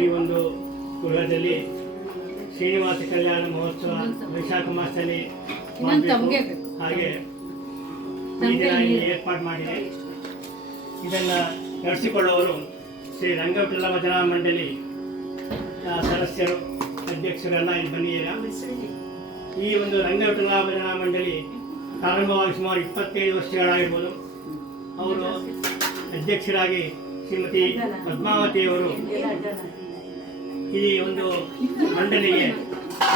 ಈ ಒಂದು ಗೃಹದಲ್ಲಿ ಶ್ರೀನಿವಾಸ ಕಲ್ಯಾಣ ಮಹೋತ್ಸವ ವೈಶಾಖ ಮಾಸದಲ್ಲಿ ಹಾಗೆ ಈ ದಿನ ಇಲ್ಲಿ ಏರ್ಪಾಡು ಮಾಡಿದೆ. ಇದನ್ನು ನಡೆಸಿಕೊಳ್ಳುವವರು ಶ್ರೀ ರಂಗವಿಠಲ ಭಜನಾ ಮಂಡಳಿ ಸದಸ್ಯರು, ಅಧ್ಯಕ್ಷರೆಲ್ಲ ಇಲ್ಲಿ ಬಂದಿದ್ದೀರಾ. ಈ ಒಂದು ರಂಗವಿಠಲ ಭಜನಾ ಮಂಡಳಿ ಪ್ರಾರಂಭವಾಗಿ ಸುಮಾರು 25 ವರ್ಷಗಳಾಗಿರ್ಬೋದು. ಅವರು ಅಧ್ಯಕ್ಷರಾಗಿ ಶ್ರೀಮತಿ ಪದ್ಮಾವತಿಯವರು ಈ ಒಂದು ಮಂಡಳಿಗೆ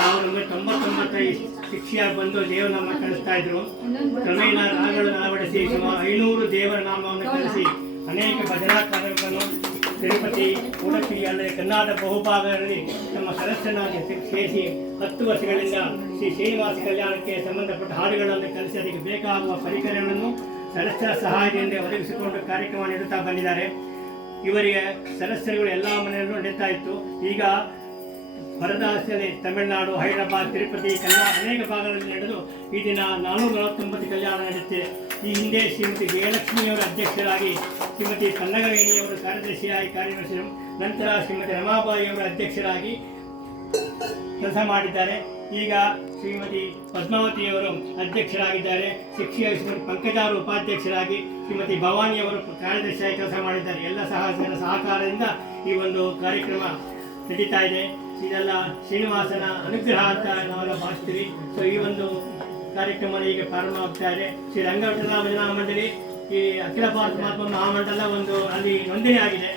1999 ಶಿಕ್ಷೆಯಾಗಿ ಬಂದು ದೇವನಾಮ ಕಳಿಸ್ತಾ ಇದ್ರು. ಕ್ರಮೇಣ ರಾಗಗಳನ್ನು ಅಳವಡಿಸಿ ಸುಮಾರು 500 ದೇವರ ನಾಮವನ್ನು ಕಳಿಸಿ ಅನೇಕ ಭಜನಾ ಕಾರ್ಯಕ್ರಮಗಳನ್ನು ತಿರುಪತಿ, ಉಡುಪಿ ಅಲ್ಲದೆ ಕರ್ನಾಟಕ ಬಹುಭಾಗಗಳಲ್ಲಿ ತಮ್ಮ ಸದಸ್ಯನಾಗಿ ಸೇರಿಸಿ 10 ವರ್ಷಗಳಿಂದ ಶ್ರೀ ಶ್ರೀನಿವಾಸ ಕಲ್ಯಾಣಕ್ಕೆ ಸಂಬಂಧಪಟ್ಟ ಹಾಡುಗಳನ್ನು ಕಲಿಸಿ ಅದಕ್ಕೆ ಬೇಕಾಗುವ ಪರಿಕರಗಳನ್ನು ಸದಸ್ಯರ ಸಹಾಯದಿಂದ ಒದಗಿಸಿಕೊಂಡು ಕಾರ್ಯಕ್ರಮ ನೀಡುತ್ತಾ ಬಂದಿದ್ದಾರೆ. ಇವರಿಗೆ ಸದಸ್ಯರುಗಳು ಎಲ್ಲ ಮನೆಯಲ್ಲೂ ನಡೀತಾ ಇತ್ತು. ಈಗ ಹೊರದಾಸಲ್ಲಿ ತಮಿಳುನಾಡು, ಹೈದರಾಬಾದ್, ತಿರುಪತಿ, ಕರ್ನಾಟಕ ಅನೇಕ ಭಾಗಗಳಲ್ಲಿ ನಡೆದು ಈ ದಿನ 449 ಕಲ್ಯಾಣ ನಡೆಯುತ್ತೆ. ಈ ಹಿಂದೆ ಶ್ರೀಮತಿ ಜಯಲಕ್ಷ್ಮಿಯವರ ಅಧ್ಯಕ್ಷರಾಗಿ, ಶ್ರೀಮತಿ ಪನ್ನಗವೇಣಿಯವರು ಕಾರ್ಯದರ್ಶಿಯಾಗಿ ಕಾರ್ಯನಿರ್ವಹಿಸಿದರು. ನಂತರ ಶ್ರೀಮತಿ ರಮಾಬಾಯಿಯವರ ಅಧ್ಯಕ್ಷರಾಗಿ ಕೆಲಸ ಮಾಡಿದ್ದಾರೆ. ಈಗ ಶ್ರೀಮತಿ ಪದ್ಮಾವತಿಯವರು ಅಧ್ಯಕ್ಷರಾಗಿದ್ದಾರೆ. ಶಿಕ್ಷಕ ಶ್ರೀಮತಿ ಪಂಕಜಾರು ಉಪಾಧ್ಯಕ್ಷರಾಗಿ, ಶ್ರೀಮತಿ ಭವಾನಿಯವರು ಕಾರ್ಯದರ್ಶಿಯಾಗಿ ಕೆಲಸ ಮಾಡಿದ್ದಾರೆ. ಎಲ್ಲ ಸಹಕಾರದಿಂದ ಈ ಒಂದು ಕಾರ್ಯಕ್ರಮ ನಡೀತಾ ಇದೆ. ಇದೆಲ್ಲ ಶ್ರೀನಿವಾಸನ ಅನುಗ್ರಹ ಅಂತ ನಾವೆಲ್ಲ ಭಾವಿಸ್ತೀವಿ. ಸೊ ಈ ಒಂದು ಕಾರ್ಯಕ್ರಮ ಈಗ ಪ್ರಾರಂಭ ಆಗ್ತಾ ಇದೆ. ಶ್ರೀ ರಂಗವಿಠಲ ಭಜನಾ ಮಂಡಳಿ ಈ ಅಖಿಲ ಭಾರತ ಮಹಾತ್ಮ ಮಹಾಮಂಡಲ ಒಂದು ಅಲ್ಲಿ ನೋಂದಣಿ ಆಗಿದೆ.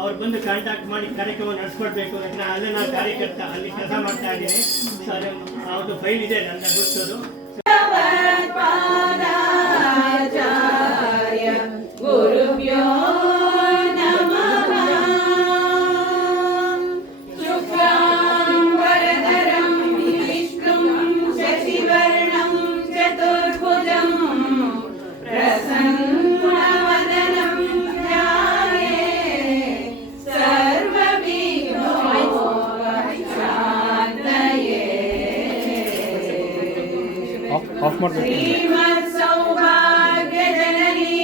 ಅವ್ರು ಬಂದು ಕಾಂಟ್ಯಾಕ್ಟ್ ಮಾಡಿ ಕಾರ್ಯಕ್ರಮ ನಡೆಸ್ಕೊಡ್ಬೇಕು. ಯಾಕಂದರೆ ಅಲ್ಲೇ ನಾನು ಕಾರ್ಯಕರ್ತ ಅಲ್ಲಿ ಕೆಲಸ ಮಾಡ್ತಾ ಇದ್ದೀನಿ. ಸೊ ಅದು ಫೈಲ್ ಇದೆ ನನ್ನ ಗೊತ್ತದು. ಶ್ರೀಮತ್ ಸೌಭಾಗ್ಯ ಜನನೀ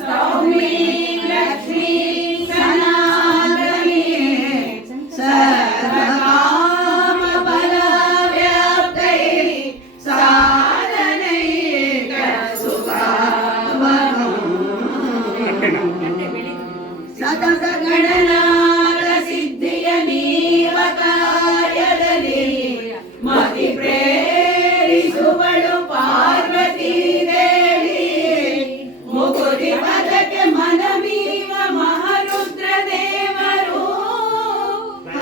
ಸೌಮ್ಯ ಲಕ್ಷ್ಮೀ ಸನಾತನಿ ಸರ್ವಕಾಮ ಫಲ ವ್ಯಾಪ್ತೈ ಸಾಧನೈಕ ಸುಖಾವಹಂ ಸತತ ಗಣನಾಥ ಸಿದ್ಧಿಯ ನೀವ ಕಾರ್ಯದಲ್ಲಿ ಮತಿ ಪ್ರೇರಿಸುವಳು ಪಾರ್ವತಿ ದೇವಿ ಮುಕುತಿ ಪದಕ್ಕೆ ಮನಮೀವ ಮಹಾರುದ್ರ ದೇವರು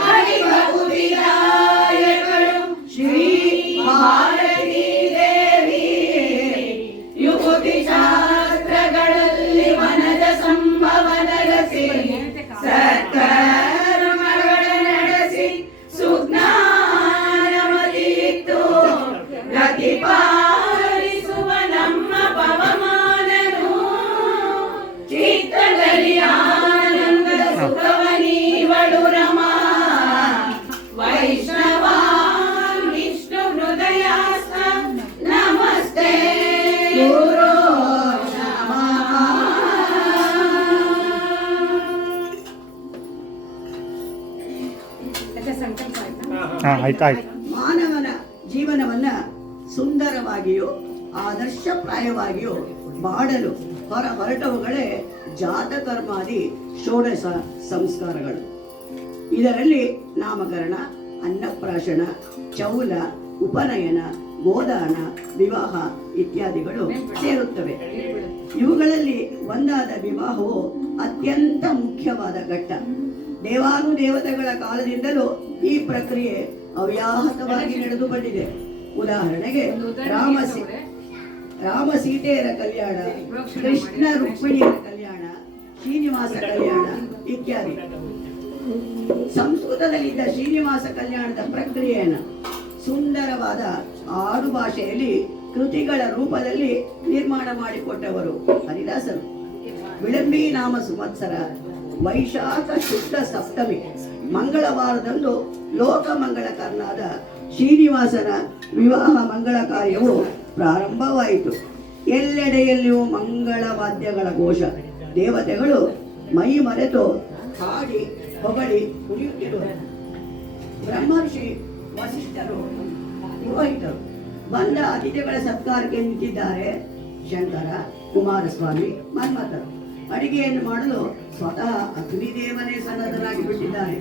ಹರಿಭಕುತಿದಾಯಕಳು ಶ್ರೀ ಭಾರತೀ ದೇವಿ ಯುಕುತಿ ಶಾಸ್ತ್ರಗಳಲ್ಲಿ ವನಜ ಸಂಭವ ನಡೆಸಿ ಸತ್ಕರ್ಮಗಳ ನಡೆಸಿ ಸುಜ್ಞಾನಮತಿತ್ತು ಪ್ರತಿಪಾಲಿಸುವ ನಮ್ಮ ಪವಮಾನನು ಚಿತ್ತದಲ್ಲಿ ಆನಂದ ಸುಖವ ನೀವಳು ರಮಾ ವೈಷ್ಣವ ವಿಷ್ಣು ಹೃದಯಾಸ್ತ ನಮಸ್ತೆ ಗುರು ನಮಃ. ಆಯ್ತಾಯ್ತು. ಮಾನವನ ಜೀವನವನ್ನ ಸುಂದರವಾಗಿಯೂ ಆದರ್ಶಪ್ರಾಯವಾಗಿಯೂ ಮಾಡಲು ಹೊರಟವುಗಳೇ ಜಾತಕರ್ಮಾದಿ ಷೋಡಶ ಸಂಸ್ಕಾರಗಳು. ಇದರಲ್ಲಿ ನಾಮಕರಣ, ಅನ್ನಪ್ರಾಶನ, ಚೌಲ, ಉಪನಯನ, ಗೋದಾನ, ವಿವಾಹ ಇತ್ಯಾದಿಗಳು ಸೇರುತ್ತವೆ. ಇವುಗಳಲ್ಲಿ ಒಂದಾದ ವಿವಾಹವು ಅತ್ಯಂತ ಮುಖ್ಯವಾದ ಘಟ್ಟ. ದೇವಾನುದೇವತೆಗಳ ಕಾಲದಿಂದಲೂ ಈ ಪ್ರಕ್ರಿಯೆ ಅವ್ಯಾಹತವಾಗಿ ನಡೆದು ಬಂದಿದೆ. ಉದಾಹರಣೆಗೆ ರಾಮ ಸೀತೆಯರ ಕಲ್ಯಾಣ, ಕೃಷ್ಣ ರುಕ್ಮಿಣಿಯರ ಕಲ್ಯಾಣ, ಶ್ರೀನಿವಾಸ ಕಲ್ಯಾಣ ಇತ್ಯಾದಿ. ಸಂಸ್ಕೃತದಲ್ಲಿದ್ದ ಶ್ರೀನಿವಾಸ ಕಲ್ಯಾಣದ ಪ್ರಕ್ರಿಯೆಯನ್ನು ಸುಂದರವಾದ 6 ಭಾಷೆಯಲ್ಲಿ ಕೃತಿಗಳ ರೂಪದಲ್ಲಿ ನಿರ್ಮಾಣ ಮಾಡಿಕೊಟ್ಟವರು ಹರಿದಾಸರು. ವಿಳಂಬಿ ನಾಮ ಸಂವತ್ಸರ ವೈಶಾಖ ಶುಕ್ಲ ಸಪ್ತಮಿ ಮಂಗಳವಾರದಂದು ಲೋಕಮಂಗಳಕರನಾದ ಶ್ರೀನಿವಾಸನ ವಿವಾಹ ಮಂಗಳ ಕಾರ್ಯವು ಪ್ರಾರಂಭವಾಯಿತು. ಎಲ್ಲೆಡೆಯಲ್ಲಿಯೂ ಮಂಗಳ ವಾದ್ಯಗಳ ಘೋಷ. ದೇವತೆಗಳು ಮೈ ಮರೆತು ಹಾಡಿ ಹೊಗಳಿ ಕುಣಿಯುತ್ತಿರುವರು. ಬ್ರಹ್ಮರ್ಷಿ ವಸಿಷ್ಠರು ಪುರೋಹಿತರು ಬಂದ ಅತಿಥಿಗಳ ಸತ್ಕಾರಕ್ಕೆ ನಿಂತಿದ್ದಾರೆ. ಶಂಕರ, ಕುಮಾರಸ್ವಾಮಿ, ಮನ್ಮಥರು ಅಡಿಗೆಯನ್ನು ಮಾಡಲು ಸ್ವತಃ ಅಗ್ನಿದೇವನೇ ಸನ್ನದ್ಧನಾಗಿ ಬಿಟ್ಟಿದ್ದಾರೆ.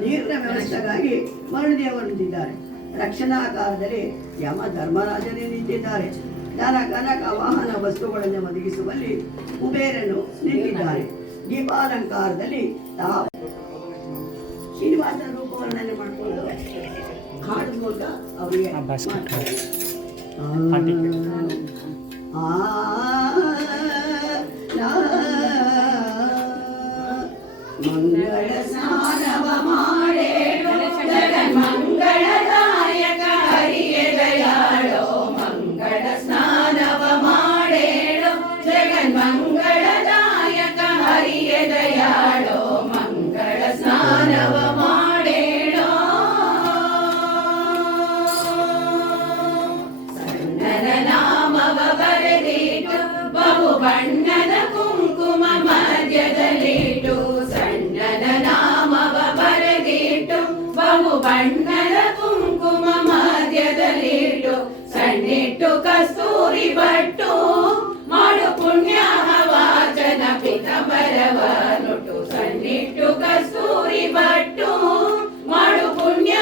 ನೀರಿನ ವ್ಯವಸ್ಥೆಗಾಗಿ ವರುಣದೇವರು ನಿಂತಿದ್ದಾರೆ. ರಕ್ಷಣಾಕಾರದಲ್ಲಿ ಯಮ ಧರ್ಮರಾಜನೇ ನಿಂತಿದ್ದಾರೆ. ಧನ ಕನಕ ವಾಹನ ವಸ್ತುಗಳನ್ನು ಒದಗಿಸುವಲ್ಲಿ ಕುಬೇರನು ನಿಂತಿದ್ದಾರೆ. ದೀಪಾಲಂಕಾರದಲ್ಲಿ ತಾವು ಶ್ರೀನಿವಾಸನ ರೂಪವರ್ಣನೆ ಮಾಡಿಕೊಂಡು ಹಾಡು ಮೂಲಕ ಅವರಿಗೆ ಮಾಡ್ತಾರೆ. ಮಂಗಳ ಸ್ನಾನವ ಮಾಡೇಳು ಜಗನ್ಮಂಗಳದಾಯಕ ಹರಿಯೇ ದಯಾಳೋ. ಮಂಗಳ ಸ್ನಾನವ ಮಾಡೇಳು ಜಗನ್ಮಂಗಳದಾಯಕ ಹರಿಯೇ ದಯಾಳೋ. ಮಂಗಳ ಸ್ನಾನವ ಮಾಡೇಳೋ. ಸಣ್ಣನ ನಾಮವ ಬರೆದಿಟ್ಟು ಬಹು ಬಣ್ಣದ ಕುಂಕುಮ ಮಧ್ಯದಲ್ಲಿಟ್ಟು. ಸಣ್ಣನ ನಾಮವ ಬರೆದಿಟ್ಟು ಬಹು ಬಣ್ಣದ ಕುಂಕುಮ ಮಧ್ಯದಲ್ಲಿಟ್ಟು. ಸಣ್ಣಿಟ್ಟು ಕಸ್ತೂರಿ ಬಟ್ಟು ಮಾಡು ಪುಣ್ಯ ವಾಚನ ಪಿತಾಂಬರವ ನುಟ್ಟು. ಸಣ್ಣಿಟ್ಟು ಕಸ್ತೂರಿ ಬಟ್ಟು ಮಾಡು ಪುಣ್ಯ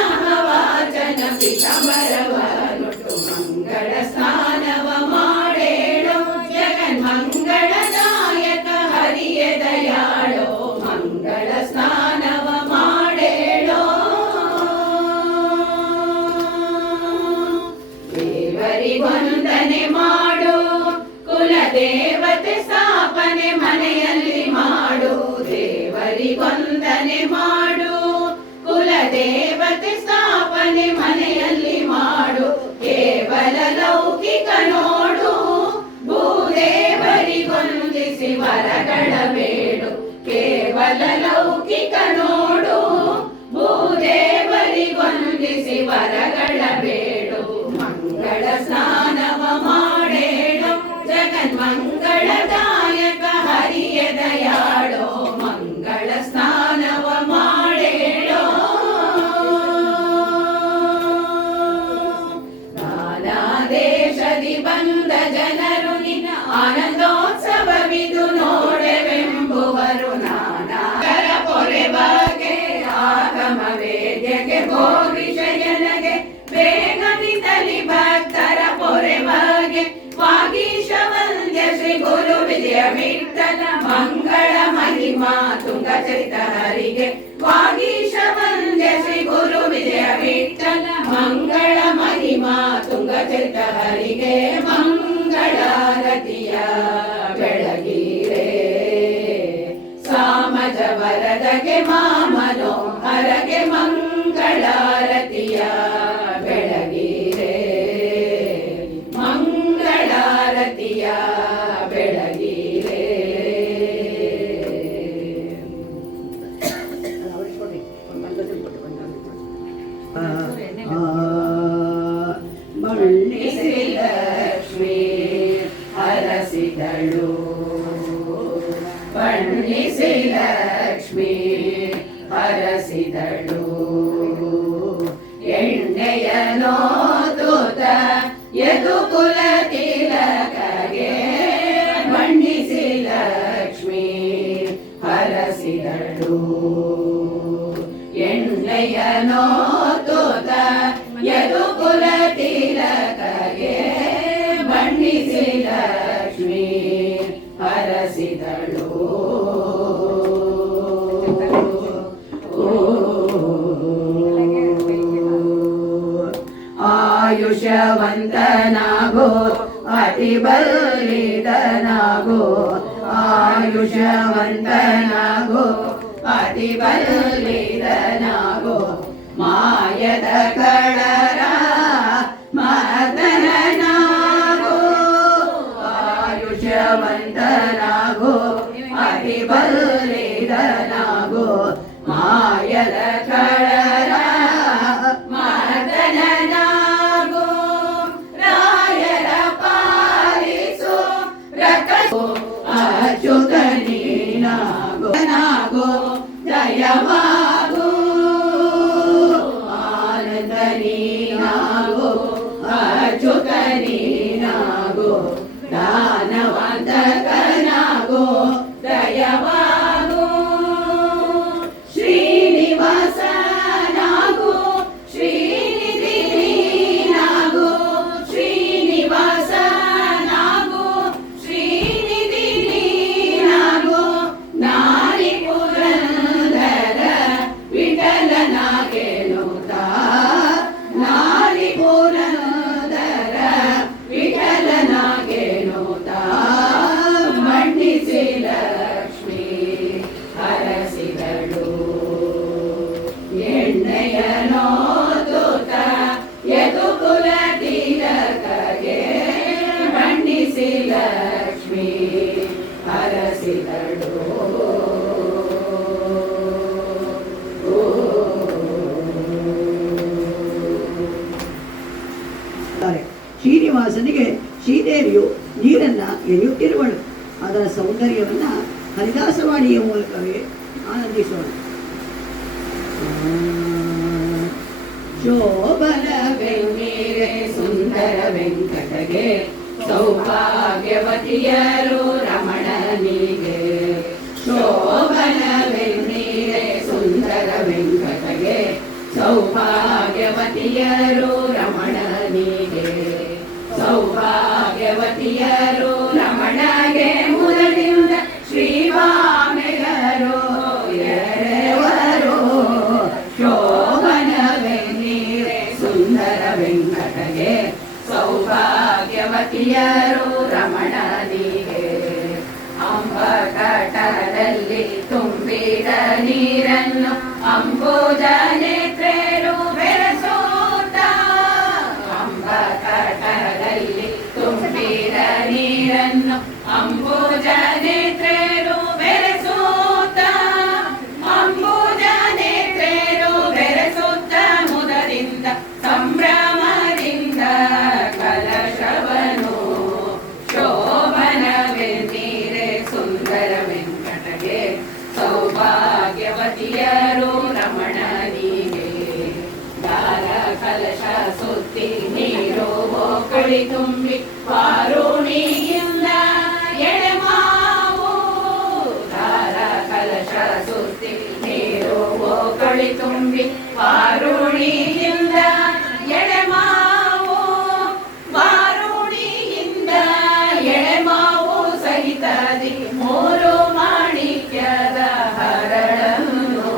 ವಾಚನ ಪಿತಾಂಬರವ ನುಟ್ಟು. ಮಂಗಳ ಸ್ನಾನವ ಮಾಡೇಳು ಜಗನ್ಮಂಗಳದಾಯಕ ಹರಿಯೇ ದಯಾಳೋ. ಮಂಗಳ ಸ್ನಾನವ ಮಾಡೇಳೋ. ದೇವರಿಗೊಂದನೆ ಮಾಡು ಕುಲದೇವತೆ ಸ್ಥಾಪನೆ ಮನೆಯಲ್ಲಿ ಮಾಡು. ದೇವರಿಗೊಂದನೆ ಮಾಡು ಕುಲದೇವತೆ ಸ್ಥಾಪನೆ ಮನೆಯಲ್ಲಿ ಮಾಡು. ಕೇವಲ ಲೌಕಿಕ ನೋಡು ಭೂದೇವರಿಗೊಂದಿಸಿ ವರಗಳ ಬೇಡು. ಕೇವಲ ಲೌಕಿಕ ನೋಡು ಭೂದೇವರಿಗೊಂದಿಸಿ ವರಗಳ ಬೇಡು. ಮಂಗಳ ಸ್ನಾನವ ಮಾಡೇಳು ಜಗನ್ಮಂಗಳದಾಯಕ ಹರಿಯೇ ದಯಾಳೋ. ಮಂಗಳ ಸ್ನಾನವ ಮಾಡೇಳೋ. ನಾನಾ ದೇಶದಿ ಬಂದ ಜನರು ನಿನ್ನ ಆನಂದೋತ್ಸವವಿದು ನೋಡೆವೆಂಬುವರು. ನಾನಾ ಪೊರೆ ಬಗೆ ಆಗಮ ವೇದ್ಯಗೆ ಭೋಗಿಶಯನಗೆ ಬೇಗದಿತಲಿ ಭಕ್ತರ ಪೊರೆ ಬಗೆ. ವಾಗೀಶ ವಂದ್ಯ ಶ್ರೀ ಗುರು ವಿಜಯ ವಿಠಲ ಮಂಗಳ ಮಹಿಮಾ ತುಂಗ ಚರಿತ ಹರಿಗೆ. ವಾಗೀಶ ವಂದ್ಯ ಶ್ರೀ ಗುರು ವಿಜಯ ವಿಠಲ ಮಂಗಳ ಮಹಿಮಾ ತುಂಗ ಚರಿತ ಹರಿಗೆ. ಮಂಗಳಾರತಿಯ ಬೆಳಗಿರೆ ಸಾಮಜ ವರದಗೆ ಮಾಮನೋ ಹರಗೆ. ಮಂಗಳಾರತಿಯ ಬೆಳಗಿರೆ ಮಂಗಳಾರತಿಯ ಬೆಳಗಿರೆ. ಮಣ್ಣಿಸಿ ಲಕ್ಷ್ಮೀ ಹರಸಿದಳು. ಬಣ್ಣಿಸಿ ಲಕ್ಷ್ಮೀ ಹರಸಿದಳು. ಎಣ್ಣೆಯನೋ ದೂತ ಯದುಕುಲ ತಿಲಕಗೆ. ಬಣ್ಣಿಸಿ ಲಕ್ಷ್ಮೀ ಹರಸಿದಳು. ಎಣ್ಣೆಯನೋ ದೂತ ಯದುಕುಲ ತಿಲಕಗೆ. ಬಣ್ಣಿಸಿ ಲಕ್ಷ್ಮೀ ಹರಸಿದಳು. ಆಯುಷವಂತನಾಗೋ ಅತಿ ಬಲ್ಲಿದನಾಗೋ. ಆಯುಷವಂತನಾಗೋ ಅತಿ ಬಲ್ಲಿದನಾಗೋ. ಮಾಯದ ಕಳರ ಮದನನಾಗೋ. ಆಯುಷವಂತನಾಗೋ ಅತಿ ಬಲ್ಲಿದನಾಗೋ. ಮಾಯದ ಕಳರ ಮದನನಾಗೋ. ರಾಯರ ಪಾಲಿಸೋ ರಕಸೋ ಅಚ್ಯುತ ನೀನಾಗೋ. ನಾಗೋ ಜಯ ದಯವಾಗು ಆನಂದ ನೀನಾಗು ಅಚ್ಯುತ ನೀನಾಗು ದಾನವಂತಕನಾಗು ದಯವಾಗು ಶ್ರೀನಿವಾಸನಾಗು ಶ್ರೀನಿಧಿ ನೀನಾಗು ಶ್ರೀನಿವಾಸನಾಗು ಶ್ರೀನಿಧಿ ನೀನಾಗು ನಾರಿ ಪುರಂದರ ವಿಠಲನಾಗೆನುತ ನಾರಿ ಪುರಂದರ ವಿಠಲನಾಗೆನುತ ಮಣ್ಣಿಸಿ ಲಕ್ಷ್ಮೀ ಹರಸಿದಳು ಎಣ್ಣೆಯ ನೋದುತ ಯದುಕುಲ ತಿಲಕಗೆ ಮಣ್ಣಿಸಿ ಲಕ್ಷ್ಮೀ ಹರಸಿದಳು ಶ್ರೀನಿವಾಸನಿಗೆ ಶ್ರೀದೇವಿಯು ನೀರನ್ನ ಎಳೆಯುತ್ತಿರುವಳು. ಅದರ ಸೌಂದರ್ಯವನ್ನ ಹರಿದಾಸವಾಣಿಯ ಮೂಲಕವೇ ಆನಂದಿಸೋಣ. ಶೋಭನವೆನ್ನೀರೆ ಸುಂದರ ವೆಂಕಟಗೆ ಸೌಭಾಗ್ಯವತಿಯರು ರಮಣನಿಗೆ ಶೋಭನವೆನ್ನೀರೆ ಸುಂದರ ವೆಂಕಟಗೆ ಸೌಭಾಗ್ಯವತಿಯರು ರಮಣನಿಗೆ ಸೌಭಾಗ್ಯವತಿಯರು ರಮಣಗೆ ಮುದದಿಂದ ಶ್ರೀವಾಮೆಯರು ಎರೆವರು ಶೋಭನವೆನ್ನೀರೆ ಸುಂದರ ವೆಂಕಟಗೆ ಸೌಭಾಗ್ಯವತಿಯರು ರಮಣನಿಗೆ ಅಂಬಕಟದಲ್ಲಿ ತುಂಬಿದ ನೀರನ್ನು ಅಂಬುಜ ನೇತ್ರೇರು ಬೆರೆಸೋತ ಅಂಬಕಟದಲ್ಲಿ ತುಂಬಿದ ನೀರನ್ನು ಅಂಬುಜ ನೇತ್ರೇರು ಬೆರೆಸೋತ ಅಂಬುಜ ನೇತ್ರೇರು ಬೆರೆಸೋತ ಮುದರಿಂದ ಸಂಭ್ರಮದಿಂದ ಕಲಶವನು ಶೋಭನವೆನ್ನೀರೆ ಸುಂದರ ವೆಂಕಟಗೆ ಸೌಭಾಗ್ಯವತಿಯರು ರಮಣನಿಗೆ ದಾರ ಕಲಶ ಸುತ್ತಿ ನೀರು ಓಕಳಿ ತುಂಬಿ ವಾರುಣಿಯಿಂದ ಎಡೆಮಾವು ದಾರ ಕಲಶ ಸುತ್ತಿ ನೀರು ಓಕಳಿ ತುಂಬಿ ವಾರುಣಿಯಿಂದ ಎಡೆಮಾವು ವಾರುಣಿಯಿಂದ ಎಡೆಮಾವು ಸಹಿತದಿ ಮೂರು ಮಾಣಿಕ್ಯದ ಹರಳನ್ನು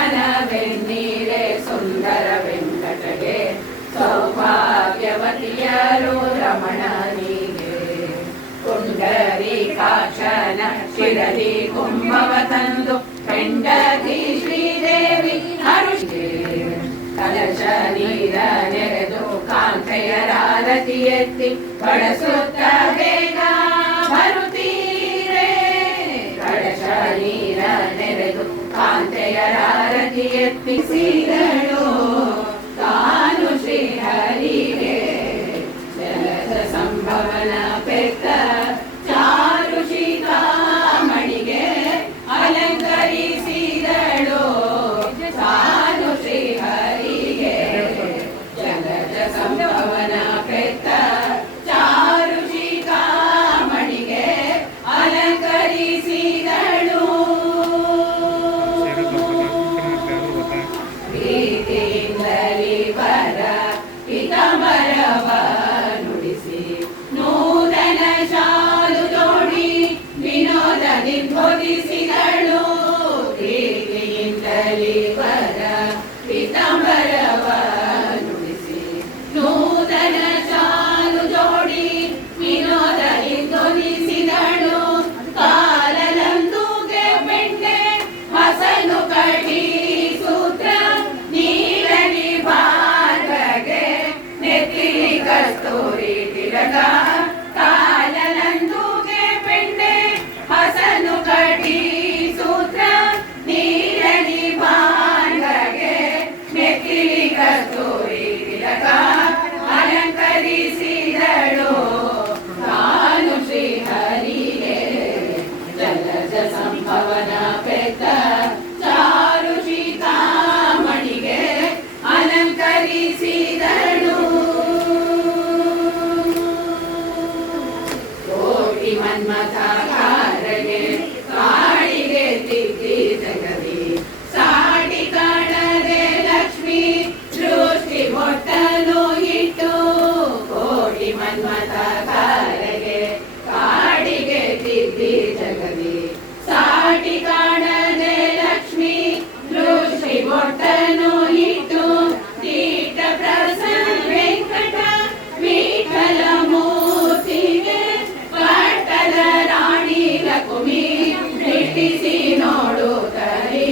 ಶೋಭನವೆನ್ನೀರೆ ಸುಂದರ ವೆಂಕಟಗೆ ಸೌಭಾಗ್ಯವತಿಯರು ರಮಣನಿಗೆ ಪುಂಡರೀಕಾಕ್ಷನ ಶಿರದಿ ಕುಂಭವ ತಂದು ಹೆಂಡತಿ ಶ್ರೀದೇವಿ ಹರುಷಿಗೆ ಕಲಶ ನೀರ ನೆರೆದು ಕಾಂತೆಯರಾರತಿ ಎತ್ತಿ ಬಳಸುತ್ತ ಬೇಗ ಬರುತ್ತೀರೆ ಕಲಶ ನೀರ ನೆರೆದು ಕಾಂತೆಯರಾರತಿ ಎತ್ತಿಸಿದಳು ತಾನು ಶ್ರೀಹರಿಗೆ ಜಲದ ಸಂಭವನ ಪೆತ್ತ ಚಾರು ಶ್ರೀಕಾಮಣಿಗೆ ಅಲಂಕರಿಸಿದಳು ತಾನು ಶ್ರೀಹರಿಗೆ ಜಲದ ಸಂಭವನ ಪೆತ್ತ ಚಾರು ಶ್ರೀಕಾಮಣಿಗೆ ಅಲಂಕರಿಸಿದಳು ಪ್ರೀತಿಯಿಂದಲಿ ವರ ಹಿತಮರವ ನುಡಿಸಿ ನೂತನ ಮನ್ಮಥಕಾರಗೆ ಕಾಡಿಗೆ ತಿದ್ದಿ ಜಗದಿ ಸಾಟಿ ಕಾಣದೆ ಲಕ್ಷ್ಮಿ ದೃಷ್ಟಿ ಒಟ್ಟನು ಇಟ್ಟು ಕೋಟಿ ಮನ್ಮಥಕಾರಗೆ ಕಾಡಿಗೆ ತಿದ್ದಿ ಜಗದಿ ಸಾಟಿ ಕಾಣದೆ ಲಕ್ಷ್ಮಿ ದೃಷ್ಟಿ ಒಟ್ಟನು ಇಟ್ಟು ಕೀಟ ಪ್ರಸನ್ನ ವೆಂಕಟ ವಿಠಲ ಮೂರ್ತಿಗೆ ಪಟ್ಟದ ರಾಣಿ ಲಕ್ಷ್ಮಿ ನಿಟ್ಟಿಸಿ ನೋಡುತ್ತಲಿ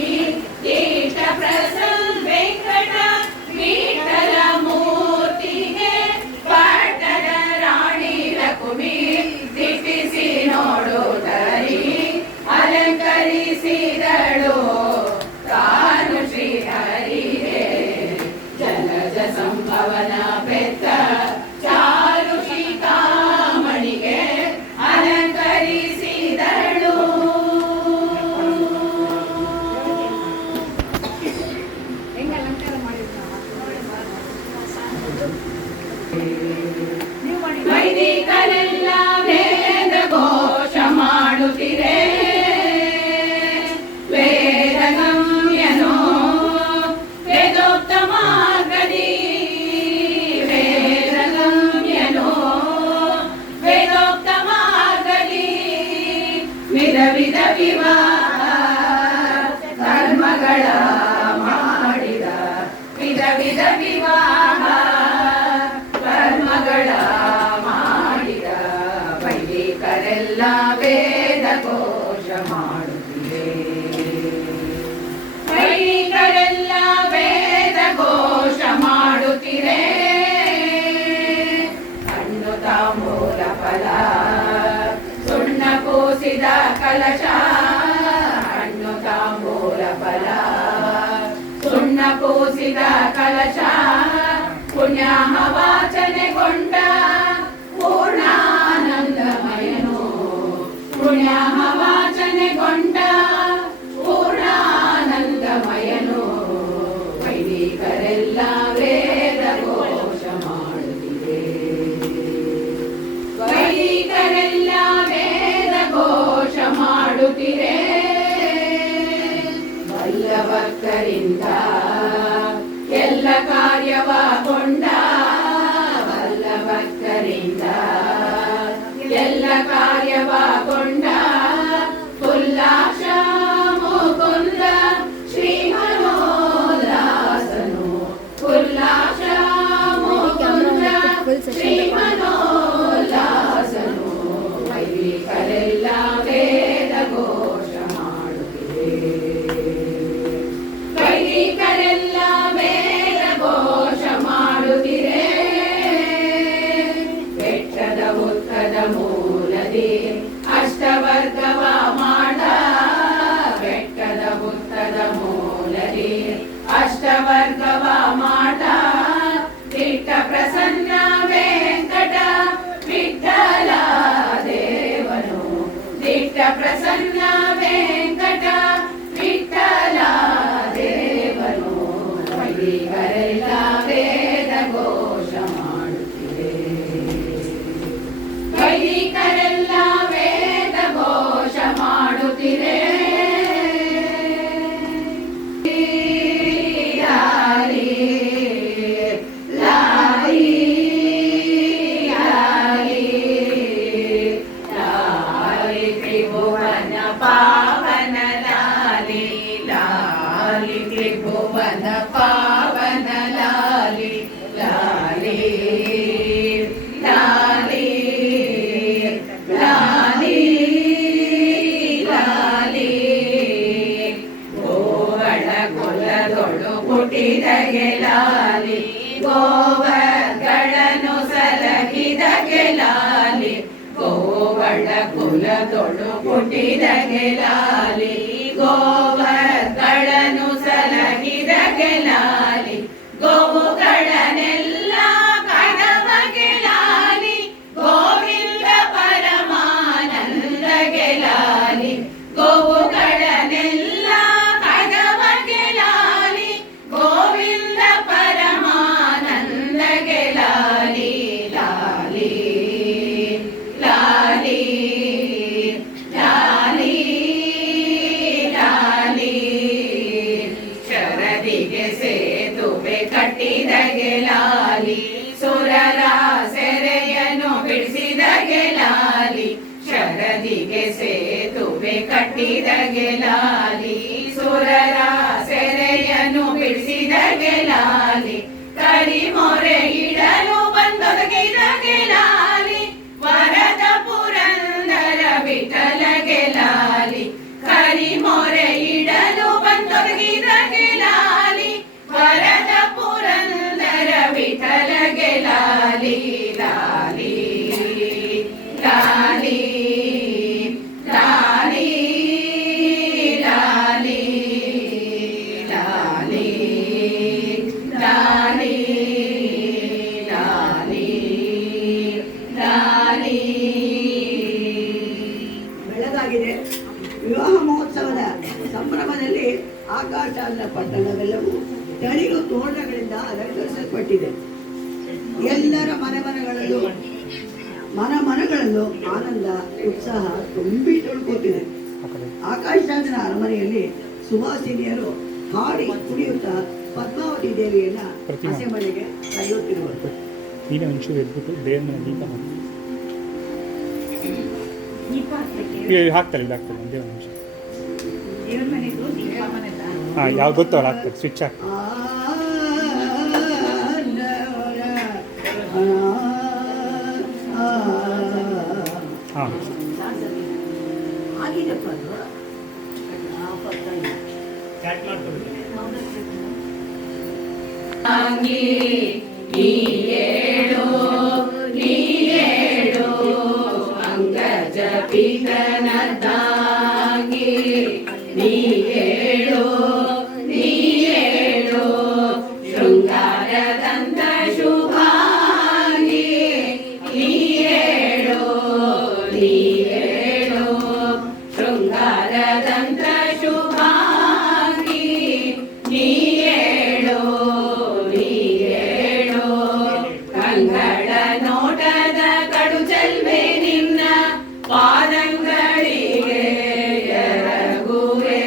ಕೀಟ ಪ್ರಸನ್ನ ವೆಂಕಟ ವಿಠಲ ಮೂರ್ತಿಗೆ ಪಟ್ಟದ ರಾಣಿ ಲಕ್ಷ್ಮಿ ನಿಟ್ಟಿಸಿ ನೋಡುತ್ತಲಿ ಅಲಂಕರಿಸಿದಳು ತಾನು ಶ್ರೀಹರಿಗೆ ಜಲಜ ಸಂಭವನ ಬೆತ್ತ ಚಾರು ಶ್ರೀಕಾಮಣಿಗೆ ಅಲಂಕರಿಸಿದಳು ವೈದಿಕರೆಲ್ಲ ವೇದ ಘೋಷ ಮಾಡುತ್ತಿರೆ ವೇದಗಮ್ಯನೋ ವೇದೋಕ್ತ ಮಾರ್ಗದಿ ವೇದಗಮ್ಯನೋ ವೇದೋಕ್ತ ಮಾರ್ಗದಿ ವಿಧ ವಿಧ ವಿವಾಹ ಧರ್ಮಗಳ ಮಾಡಿದ ವಿಧ ವಿಧ ವಿವಾಹ ಧರ್ಮಗಳ ಮಾಡಿದ ವೈದಿಕರೆಲ್ಲ ವೇದ ಘೋಷ ಮಾಡುತ್ತಿದೆ ವೈದಿಕರೆಲ್ಲ ವೇದ ಘೋಷ ಮಾಡುತ್ತಿರೆ ಹಣ್ಣು ತಾಂಬೂಲ ಫಲ ಸುಣ್ಣ ಪೂಸಿದ ಕಲಶ ಹಣ್ಣು ತಾಂಬೂಲ ಫಲ ಸುಣ್ಣ ಪೂಸಿದ ಕಲಶ ಪುಣ್ಯ ವಾಚನೆಗೊಂಡ ಪೂರ್ಣಾನಂದಮಯನು ಪುಣ್ಯ ವಾಚನೆಗೊಂಡ ಪೂರ್ಣಾನಂದಮಯನು ವೈದಿಕರೆಲ್ಲ ವೇದ ಘೋಷ ಮಾಡುತ್ತಿದೆ ವೈದಿಕರೆಲ್ಲ ವೇದ ಘೋಷ ಮಾಡುತ್ತಿರೆ ವಲ್ಲಭಕ್ಕರಿಂದ ಎಲ್ಲ ಕಾರ್ಯವ ಕೊಂಡ ವಲ್ಲಭಕ್ಕರಿಂದ ಎಲ್ಲ ಕಾರ್ಯವ ಕೊಂಡ ಕುಲ್ಲಾಶ ಮುಕುಂದ ಶ್ರೀ ಮನೋಲ್ಲಾಸನು ಕುಲ್ಲಾಶ ಮುಕುಂದ ಶ್ರೀ ಮನೋಲ್ಲಾಸನು ವೈದಿಕರೆಲ್ಲ ವೇದ ಘೋಷ ಮಾಡುತ್ತಿದೆ ವೈದಿಕರೆಲ್ಲ ವೇದ ಘೋಷ ಮಾಡುತ್ತಿರೆ ಬೆಟ್ಟದ ಉತ್ತದ ಮೂಲದಿ ಅಷ್ಟವರ್ಗವ ಮಾಡ ಬೆಟ್ಟದ ಉತ್ತದ ಮೂಲದಿ ಅಷ್ಟವರ್ಗವ ಮಾಡ ದಿಟ್ಟ ಪ್ರಸನ್ನ ವೆಂಕಟ ವಿಠಲ ದೇವನು ದಿಟ್ಟ ಪ್ರಸನ್ನ ವೆಂಕಟ ವಿಠಲ ದೇವನು ವೈದಿಕರೆಲ್ಲ ವೇದ ಘೋಷ ಮಾಡುತ್ತಿದೆ ವೈದಿಕರೆಲ್ಲ ವೇದ ಘೋಷ ಮಾಡುತ್ತಿರೆ ಲಾಲಿ ಲಾಲಿ ಲಾಲಿ ಲಾಲಿ ತ್ರಿಭುವನ ಪಾವನ ಲಾಲಿ ಲಾಲಿ ತ್ರಿಭುವನ ಪಾವನ ಲಾಲಿ ಲಾಲಿ ಲಾಲಿ ಲಾಲಿ ಲಾಲಿ ಗೋಗಳ ಕುಲದೊಳು ಹುಟ್ಟಿದಗೆ ಲಾಲಿ ಗೋವಗಳನ್ನು ಸಲಹಿದಗೆ ಲಾಲಿ ಗೋಗಳ ಕುಲದೊಳು ಹುಟ್ಟಿದಗೆ ಲಾಲಿ ಗೋವಗಳನ್ನು ಸಲಹಿದಗೆ ಲಾಲಿ ಗೋವುಗಳನ್ನೆಲ್ಲ ಕಡಮಗೆ ಲಾಲಿ ಗೋವಿಂದ ಪರಮಾನಂದಗೆ ಲಾಲಿ ಗೋವುಗಳನ್ನೆಲ್ಲ ಕಡಮಗೆ ಲಾಲಿ ಗೋವಿಂದ ಪರಮಾನಂದಗೆ ಲಾಲಿ ಲಾಲಿ ಲಾಲಿ ಗೆಲಾಲಿ ಶರದಿಗೆ ಸೇತುವೆ ಕಟ್ಟಿದ ಗೆಲಾಲಿ ಸುರರ ಸೆರೆಯನ್ನು ಬಿಡಿಸಿದ ಗೆಲಾಲಿ ಕರಿಮೊರೆ ಇಡಲು ಬಂದೊದಗಿದ ಗೆಲಾಲಿ ವರದ ಪುರಂದರ ವಿಠಲ ಗೆಲಾಲಿ ಕರಿಮೊರೆ ಇಡಲು ಬಂದೊದಗಿದ ಗೆಲಾಲಿ ವರದ ಪುರಂದರ ವಿಠಲ ಗೆಲಾಲಿ ಲಾಲಿ ಲಾಲಿ ಲಾಲಿ ಲಾಲಿ ಲಾಲಿ ಲಾಲಿ ಲಾಲಿ ಲಾಲಿ. ಬೆಳಗಾಗಿದೆ. ವಿವಾಹ ಮಹೋತ್ಸವದ ಸಂಭ್ರಮದಲ್ಲಿ ಆಕಾಶ ಪಟ್ಟಣವೆಲ್ಲವೂ ತಳಿರು ತೋರಣಗಳಿಂದ ಅಲಂಕರಿಸಲ್ಪಟ್ಟಿದೆ. ಎಲ್ಲರ ಮನಗಳಲ್ಲೂ ಆನಂದ ಉತ್ಸಾಹ ತುಂಬಿ ತುಳುಕುತ್ತಿದೆ. ಆಕಾಶರಾಜನ ಅರಮನೆಯಲ್ಲಿ ಸುವಾಸಿನಿಯರು ಹಾಡಿ ಕುಣಿಯುತ್ತಾ ಪದ್ಮಾವತಿ ದೇವಿಯನ್ನ ಹಸೆಮಣೆಗೆ ಕರೆಯುತ್ತಿರುವರು. ಯಾವ್ದು ಗೊತ್ತವಲ್ಲ ಆಗ್ತದೆ ಸ್ವಿಚ್ ಹಾಕಿ. ಹಾಂ ಆಗಿದೆಪ್ಪ ಚಾಟ್ ಮಾಡ್ಕೊಡ್ತೀನಿ. ನೀ ಏಳು ಅಂಗಜ ಪಿತನ ತಾಂಗಿ ನೀ ಏಳು ಶೃಂಗಾರದಂತ ಶುಭಾಂಗಿ ನೀ ಏಳು ಶೃಂಗಾರದಂತ ಶುಭಾಂಗಿ ನೀ ಏಳು ಕಂಗಳ ನೋಟದ ಕಡು ಚೆಲ್ವೆ ನಿನ್ನ ಪಾದಂಗಳಿಗೆ ಎರಗುವೆ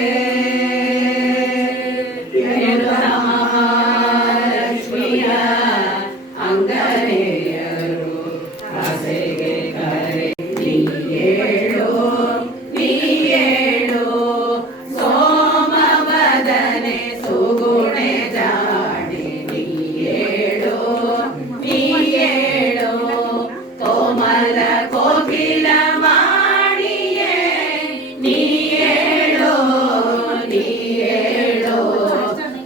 ಮಹಾಲಕ್ಷ್ಮಿಯ ಅಂಗನೆಯರು ಆಸೆಗೆ ಕರೆ ನೀ ಏಳು ಸೋಮವದನೆ ಸುಗುಣೆ ಜಾಡಿ ನೀ ಏಳು ಕೋಮಲ ಕೋಕಿಲ ಮಾಡಿಯೇ ನೀ ಏಳು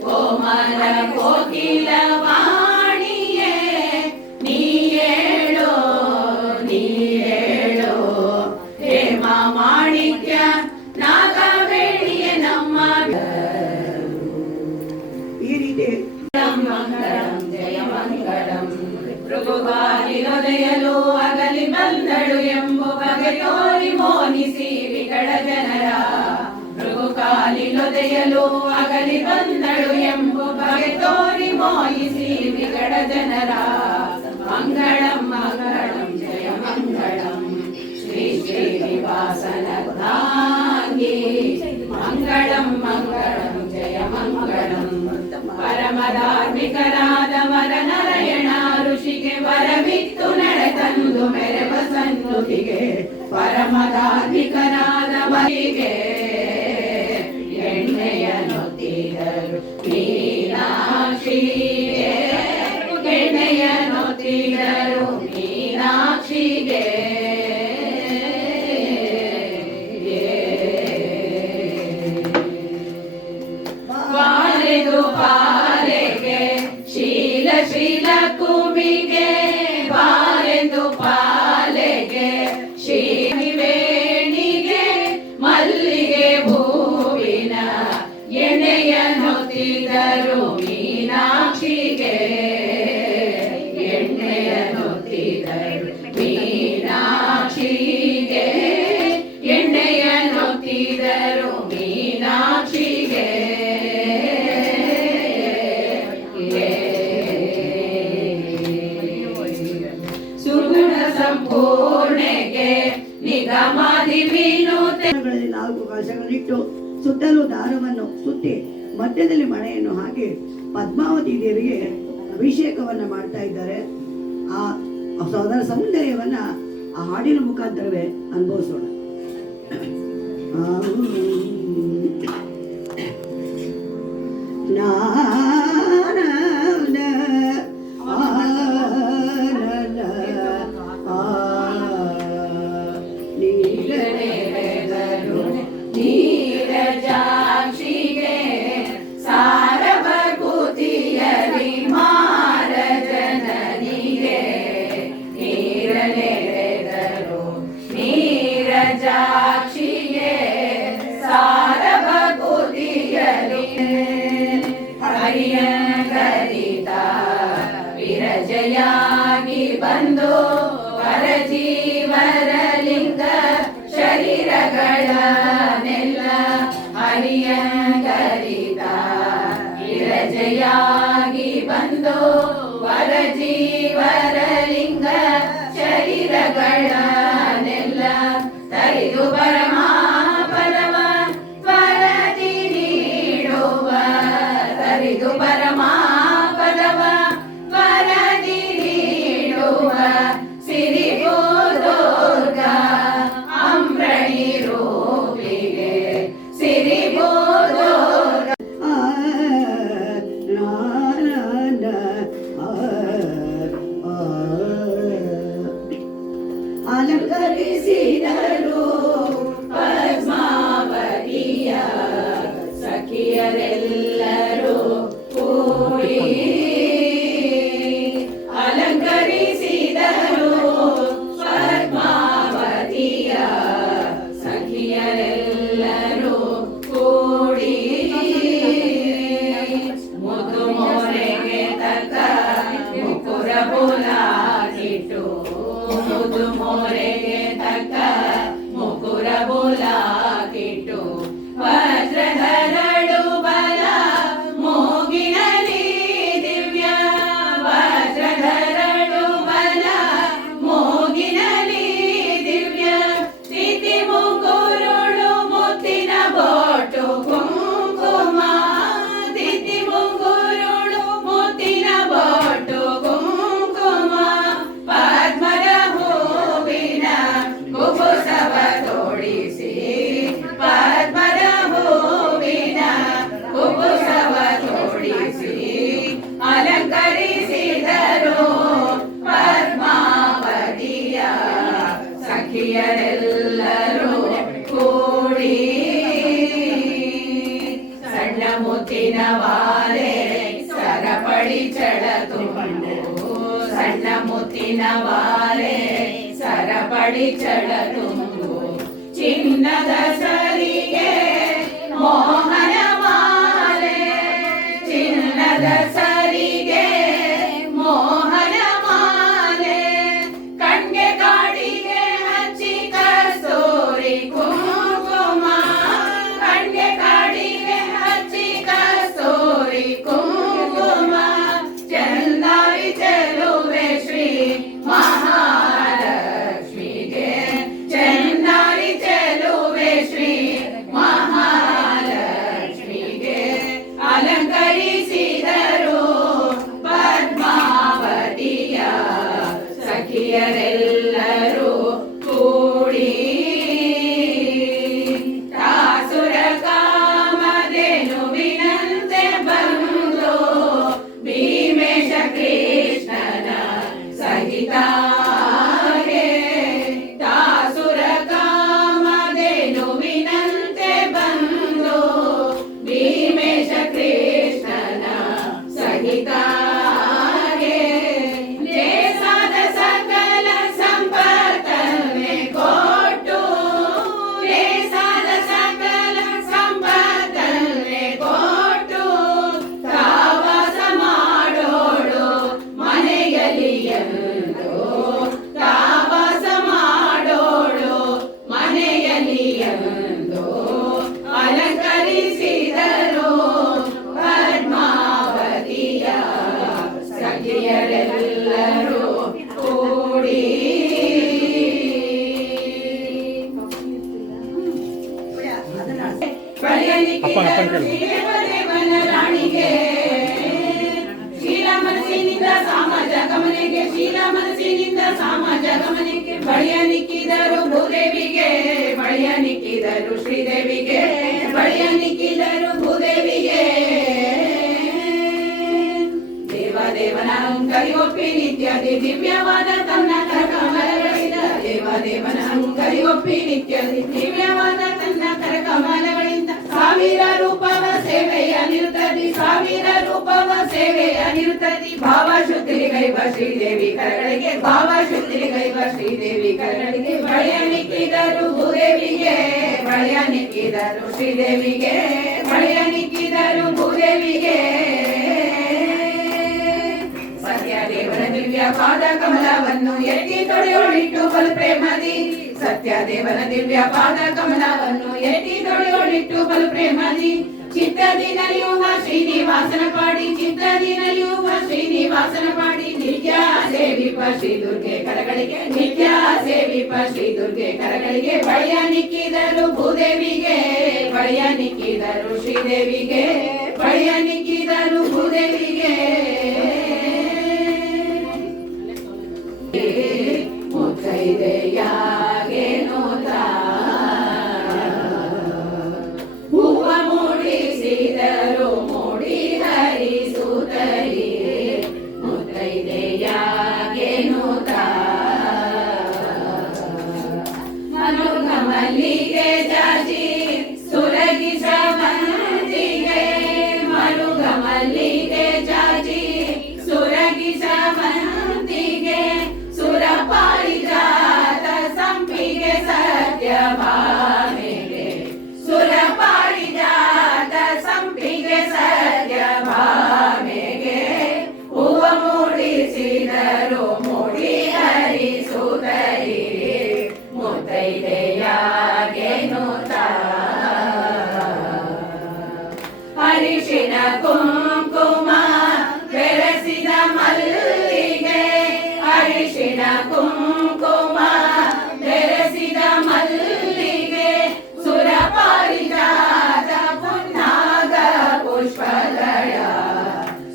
ಕೋಮಲ ಕೋಕಿಲ ವಾಣಿಯೇ ನೀ ಏಳು ಹೇಮ ಮಾಣಿಕ್ಯ ನಾಗವೇಣಿಯ ನಮ್ಮ ಈ ರೀತಿ ಮಂಗಳಂ ಜಯ ಮಂಗಳಂ ಮೃಗುಗಾಲಿನೊದೆಯಲು ಅಗಲಿ ಬಂದಳು ಎಂಬ ಬಗೆ ತೋರಿ ಮೋನಿಸಿ ವಿಕಟ ಜನರ ಮೃಗುಕಾಲಿನೊದೆಯಲು ಅಗಲಿ ಬಂದಳು ಎಂಬ ಬಗೆ ತೋರಿ ಮೋಹಿಸಿ ವಿಕಟ ಜನರ ಮಂಗಳಂ ಜಯ ಮಂಗಳಂ ಶ್ರೀ ಶ್ರೀನಿವಾಸನ ಧಾಂಗಿ ಮಂಗಳಂ ಜಯ ಮಂಗಳಂ ಪರಮ ಧಾರ್ಮಿಕರಾದ ವರನಾರಾಯಣ ಋಷಿಗೆ ವರವಿತ್ತು ನಡೆತಂದು ಮೆರೆವ ಸನ್ನುತಿಗೆ ಪರಮ ಧಾರ್ಮಿಕರಾದ ವರಿಗೆ ಎಣ್ಣೆಯ ನೊತ್ತಿದರು ಮೀನಾಕ್ಷಿಗೆ ಎಣ್ಣೆಯ ನೊತ್ತಿದರು ಮೀನಾಕ್ಷಿಗೆ ಪಾಲೆಗೆ ಶೀಲ ಕುಮಿಗೆ ಬಾರೆಂದು ಪಾಲೆಗೆ ವೇಣಿಗೆ ಮಲ್ಲಿಗೆ ಹೂವಿನ ಎಣ್ಣೆಯ ನೊತ್ತಿದರು ಮೀನಾಕ್ಷಿಗೆ ಎಣ್ಣೆಯ ನೊತ್ತಿದರು ಮೀನಾಕ್ಷಿಗೆ ಎಣ್ಣೆಯ ನೊತ್ತಿದರು ಮೀನಾಕ್ಷಿಗೆ ಸುಗುಣ ಸಂಪೂರ್ಣೆಗೆ ನಿಗಮಾದಿ ವಿನೂತಗಳಲ್ಲಿ 4 ಕಳಶಗಳನ್ನಿಟ್ಟು ಸುತ್ತಲೂ ದಾರವನ್ನು ಸುತ್ತಿ ಮಧ್ಯದಲ್ಲಿ ಮಣೆಯನ್ನು ಹಾಕಿ ಪದ್ಮಾವತಿ ದೇವಿಗೆ ಅಭಿಷೇಕವನ್ನ ಮಾಡ್ತಾ ಇದ್ದಾರೆ. ಆ ಸೌಂದರ್ಯವನ್ನ ಆ ಹಾಡಿನ ಮುಖಾಂತರವೇ ಅನುಭವಿಸೋಣ. ನೀರಜಾಕ್ಷಿಗೆ ಸಾರಭಕುತಿಯಲಿ ಮಾರ ಜನನಿಗೆ ನೀರನೆರೆದರು ನೀರಜಾಕ್ಷಿಗೆ ಸಾರಭಕುತಿಯಲಿ ಹರಿಯಂಗರಿತ ವಿರಜಯಾಗಿ ಬಂದು ಪರಜೀವರಲಿಂಗ ಶರೀರಗಳನ್ನೆಲ್ಲ ಹರಿಯಂಗರಿತ ವಿರಜಯಾಗಿ ಬಂದು ಪರಜೀವರಲಿಂಗ ಶರೀರಗಳನ್ನೆಲ್ಲ ತರಿದು ಪರಮಾಪದವ ತ್ವರದಿ ನೀಡುವ ತರಿದು ಪರಮಾಪದವ ತ್ವರದಿ ನೀಡುವ ಸಿರಿಬೋಧೋರ್ಗ ಅಂಬ್ರಣಿ ರೂಪಿಗೆ ಸಿರಿಬೋಧೋರ್ಗ ಅಲಂಕರಿಸಿದರು ಪದ್ಮಾವತಿಯ ಸಖಿಯರೆಲ್ಲರೂ ಕೂಡಿ ಅಲಂಕರಿಸಿದರು ಪದ್ಮಾವತಿಯ ಸಖಿಯರೆಲ್ಲರೂ ಕೂಡಿ ಮುದ್ದು ಮೋರೆಗೆ ತಕ್ಕ ಮುಕುರ ಬೋಲಾಗಿಟ್ಟು ಮುದ್ದು ಮೋರೆಗೆ ತಕ್ಕ ಮುಕುರ ಬೋಲಾಗಿಟ್ಟು ವಜ್ರಧರಳು ಬಲ ಮೂಗಿನಲಿ ದಿವ್ಯ ವಜ್ರಧರಳು ಬಲ ಮೂಗಿನಲಿ ದಿವ್ಯ ತಿಥಿ ಮುಂಗುರುಳು ಮುತ್ತಿನ ಬೋಟು ಕುಂಕುಮ ತಿಥಿ ಮುಂಗುರುಳು ಮುತ್ತಿನ ಬೋಟು ಕುಂಕುಮ ಪದ್ಮದ ಹೂವಿನ ಕುಬುಸವ ತೋಡಿಸಿ ಪದ್ಮದ ಹೂವಿನ ಕುಬುಸವ ತೋಡಿಸಿ ಅಲಂಕರಿಸಿದರು ಪದ್ಮಾವತಿಯ ಸಖಿಯರೆಲ್ಲರೂ ಕೂಡಿ ಸಣ್ಣ ಮುತ್ತಿನ ವಾಲೆ ಸರಪಳಿ ಚಳತುಂಬು ಸಣ್ಣ ಮುತ್ತಿನ ವಾಲೆ ಸರಪಳಿ ಚಳತುಂಬು ಚಿನ್ನದ ಸರಿಗೆ ಮೋಹನ ಮಾಲೆ ಚಿನ್ನದ ಸರಿಗೆ ಮೋಹನ ಮಾಲೆ ಕಣ್ಗೆ ಕಾಡಿಗೆ ಹಚ್ಚಿ ಕಸ್ತೂರಿ ಕುಂಕುಮ ಕಣ್ಗೆ ಕಾಡಿಗೆ ಹಚ್ಚಿ ಕಸ್ತೂರಿ ಕುಂಕುಮ ಚಂದಾರಿ ಚೆಲುವೆ ಶ್ರೀ ಮಹಾಲಕ್ಷ್ಮಿಗೆ ಚಂದಾರಿ ಚೆಲುವೆ ಶ್ರೀ ಮಹಾಲಕ್ಷ್ಮಿಗೆ ಅಲಂಕರಿಸಿದರು ಪದ್ಮಾವತಿಯ ಸಖಿಯರೆಲ್ಲರೂ ಕೂಡಿ ತಾಸುರ ಕಾಮಧೇನುವಿನಂತೆ ಬಂದು ಭೀಮೇಶ ಕೃಷ್ಣನ ಸಹಿತ ತಾಸುರ ಕಾಮಧೇನುವಿನಂತೆ ಬಂದು ಭೀಮೇಶ ಕೃಷ್ಣನ ಸಹಿತ ದೇಶದ ಸಕಲ ಸಂಪತ್ತನ್ನೇ ಕೊಟ್ಟು ದೇಶದ ಸಕಲ ಸಂಪತ್ತನ್ನೇ ಕೊಟ್ಟು ತಾವಾಸ ಮಾಡೋಳು ಮನೆಯಲ್ಲಿ ಎಂದು ತಾವಾಸ ಮಾಡೋಳು ಮನೆಯಲ್ಲಿ ಎಂದು ಅಲಂಕರಿಸಿದರು ಪದ್ಮಾವತಿಯ ಸಖಿಯರೆಲ್ಲರೂ ಕೂಡಿ ದೇವದೇವನ ರಾಣಿಗೆ ಶೀಲ ಮನಸ್ಸಿನಿಂದ ಸಾಮಾಜ ಗಮನೆಗೆ ಶೀಲ ಮನಸ್ಸಿನಿಂದ ಸಾಮಾಜ ಗಮನೆಗೆ ಬಳಿಯನಿಕ್ಕಿದರು ಭೂದೇವಿಗೆ ಬಳಿಯನಿಕ್ಕಿದರು ಶ್ರೀದೇವಿಗೆ ಬಳಿಯನಿಕ್ಕಿದರು ಭೂದೇವಿಗೆ ದೇವದೇವನ ಕೈಗೊಪ್ಪಿ ನಿತ್ಯದಿ ದಿವ್ಯವಾದ ತನ್ನ ಕರಕಮಲಗಳಿಂದ ದೇವದೇವನ ಕೈಗೊಪ್ಪಿ ನಿತ್ಯದಿ ದಿವ್ಯವಾದ ತನ್ನ ಕರಕಮಲಗಳಿಂದ ಸಾವಿರ ರೂಪವ ಸೇವೆಯ ನಿರುತ್ತದಿ ಸಾವಿರ ರೂಪವ ಸೇವೆಯ ನಿರುತ್ತದಿ ಭಾವ ಶುದ್ಧಿಗೈವ ಶ್ರೀದೇವಿ ಕರಗಳಿಗೆ ಭಾವ ಶುದ್ಧಿಗೈವ ಶ್ರೀದೇವಿ ಕರಗಳಿಗೆ ಬಳಿಯನಿಕ್ಕಿದರು ಭೂದೇವಿಗೆ ಬಳಿಯನಿಕ್ಕಿದರು ಶ್ರೀದೇವಿಗೆ ಬಳಿಯನಿಕ್ಕಿದರು ಭೂದೇವಿಗೆ ಸತ್ಯದೇವರ ದಿವ್ಯ ಪಾದ ಕಮಲವನ್ನು ಎತ್ತಿ ತೊಳೆಯೋಳಿಟ್ಟು ಬಲು ಪ್ರೇಮದಿ ಸತ್ಯದೇವನ ದಿವ್ಯ ಪಾದ ಕಮಲವನ್ನು ಎತ್ತಿ ತೊಳೆಯೋಳಿಟ್ಟು ಬಲು ಪ್ರೇಮದಿ ಚಿತ್ತದಿ ನಲಿಯುವ ಶ್ರೀನಿವಾಸನ ಪಾಡಿ ಚಿತ್ತದಿ ನಲಿಯುವ ಶ್ರೀನಿವಾಸನ ಪಾಡಿ ನಿತ್ಯ ಸೇವಿಪ ಶ್ರೀ ದುರ್ಗೆ ಕರಗಳಿಗೆ ನಿತ್ಯ ಸೇವಿಪ ಶ್ರೀ ದುರ್ಗೆ ಕರಗಳಿಗೆ ಬಳಿಯನಿಕ್ಕಿದರು ಭೂದೇವಿಗೆ ಬಳಿಯನಿಕ್ಕಿದರು ಶ್ರೀದೇವಿಗೆ ಬಳಿಯನಿಕ್ಕಿದರು ಭೂದೇವಿಗೆ ಮುತ್ತೈದೆಯಾಗೇನೋ ಹೂವ ಮೂಡಿಸಿದರು ಮೂಡಿ ಹರಿಸುತ್ತಲೇ ಮುತ್ತೈದೆಯಾಗೇನೋ ಮನುಗ ಮಲ್ಲಿಗೆ ಜಾಜಿ ಸುರಗಿ ಶಾವಂತಿಗೆ ಮನುಗ ಮಲ್ಲಿಗೆ ಜಾಜಿ ಸುರಗಿ ಶಾವಂತಿಗೆ ಸುರ ಪಾರಿಜಾತ ಸಂಪಿಗೆ ಸತ್ಯಭಾಮೆಗೆ ಸುರ ಪಾರಿಜಾತ ಸಂಪಿಗೆ ಸತ್ಯಭಾಮೆಗೆ ಹೂವ ಮೂಡಿಸಿದರು ಮೂಡಿ ಹರಿಸುತ್ತಲೇ ಮುತ್ತೈದೆಯಾಗೇನೋ ಹರಿಶಿನ ಕುಂಕುಮ ಬೆರೆಸಿದ ಮಲ್ಲಿಗೆ ಹರಿಶಿನ ಕುಂಕುಮ ಬೆರೆಸಿದ ಮಲ್ಲಿಗೆ ಸುರ ಪಾರಿಜಾತ ಪುನ್ನಾಗ ಪುಷ್ಪದಳ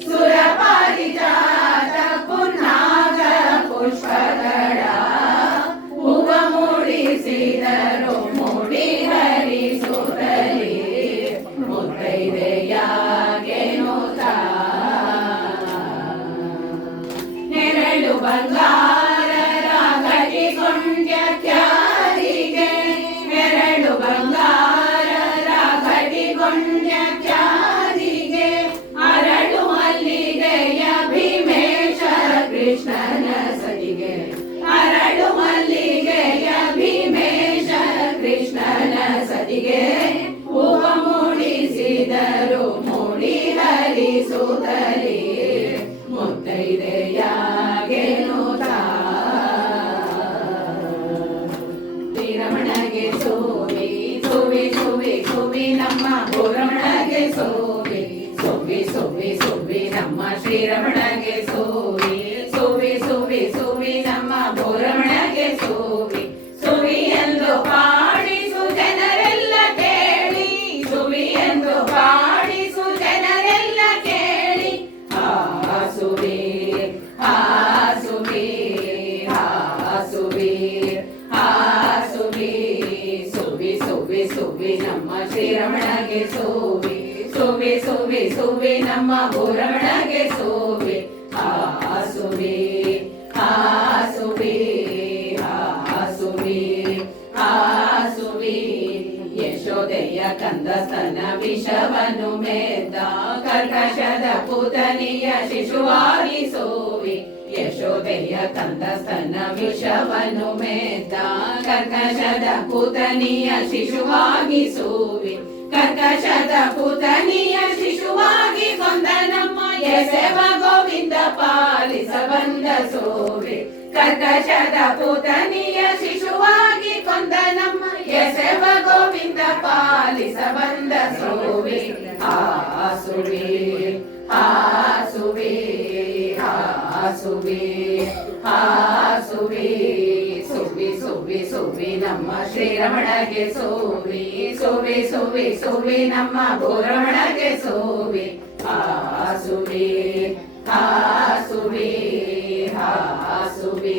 ಸುರ ಪಾರಿಜಾತ ಪುನ್ನಾಗ ಪುಷ್ಪದಳ ಹೂವ ಮೂಡಿಸಿದರು ಮೂಡಿ ಹರಿಸುತ್ತಲೇ ಮುತ್ತೈದೆಯಾಗೇನೋ ನೆರಳು ಬಂಗಾರರ ಘಟಿಗೊಂಡ್ಯಕ್ಯಾರಿಗೆ ನೆರಳು ಬಂಗಾರರ ಘಟಿಗೊಂಡ್ಯಕ್ಯಾರಿಗೆ ಅರಳು ಮಲ್ಲಿಗೆಯ ಭೀಮೇಶ ಕೃಷ್ಣನ ಸದಿಗೆ ಅರಳು ಮಲ್ಲಿಗೆಯ ಭೀಮೇಶ ಕೃಷ್ಣನ ಸದಿಗೆ ಹೂವ ಮೂಡಿಸಿದರು ಮೂಡಿ ಹರಿಸುತ್ತಲೇ ಮುತ್ತೈದೆಯಾಗೇನೋ ಶ್ರೀರಮಣಗೆ ಸೋವಿ ಸೋವಿ ಸೋವಿ ಸೋವಿ ನಮ್ಮ ಗೋರಮಣಗೆ ಸೋವಿ ಸೋವಿ ಸೋವಿ ಸೋವಿ ನಮ್ಮ ಶ್ರೀರಮಣಗೆ ಸೋವಿ ಸೋವಿ ಸೋವಿ ಸೋವಿ ನಮ್ಮ ಗೋರಮಣಗೆ ಸೋವಿ ಸೋವಿ ಎಂದು ಪಾಡಿಸು ಜನರೆಲ್ಲ ಕೇಳಿ ಸೋವಿ ಎಂದು ಪಾಡಿಸು ಜನರೆಲ್ಲ ಕೇಳಿ ಹಾಸುವೆ ಹಾಸುವೆ ಹಾಸುವೆ ಹಾಸುವೆ ಸೋವಿ ಸೋವಿ ಸೋವಿ ನಮ್ಮ ಶ್ರೀರಮಣಗೆ ಸೋವಿ ಸೋವಿ ಸೋವಿ ಸೋವಿ ನಮ್ಮ ಗೋರಮಣಗೆ ಸೋವಿ ಹಾಸುವೆ ಹಾಸುವೆ ಹಾಸುವೆ ಹಾಸುವೆ ಯಶೋದೆಯ ಕಂದಸ್ತನ ವಿಷವನ್ನು ಮೆದ್ದ ಕರ್ಕಶದ ಪುತನಿಯ ಶಿಶುವಾಗಿ ಸೋವಿ ಯಶೋದೆಯ ಕಂದಸ್ತನ ವಿಷವನ್ನು ಮೆದ್ದ ಕರ್ಕಶದ ಪುತನಿಯ ಶಿಶುವಾಗಿ ಸೋವಿ ಕರ್ಕಶದ ಪುತನಿಯ ಶಿಶುವಾಗಿ ಕೊಂದ ನಮ್ಮ ಎಸೆವ ಗೋವಿಂದ ಪಾಲಿಸ ಬಂದ ಸೋವಿ ಕರ್ಕಶದ ಪುತನಿಯ ಶಿಶುವಾಗಿ ಕೊಂದ ನಮ್ಮ ಎಸೆವ ಗೋವಿಂದ ಪಾಲಿಸ ಬಂದ ಸೋವಿ ಹಾಸುವೆ ಹಾಸುವೆ ಹಾಸುವೆ ಹಾಸುವೆ ಸೋವಿ ಸೋವಿ ಸೋವಿ ನಮ್ಮ ಶ್ರೀರಮಣಗೆ ಸೋವಿ ಸೋವಿ ಸೋವಿ ಸೋವಿ ನಮ್ಮ ಗೋರಮಣಗೆ ಸೋವಿ ಹಾಸುವೆ ಹಾಸುವೆ ಹಾಸುವೆ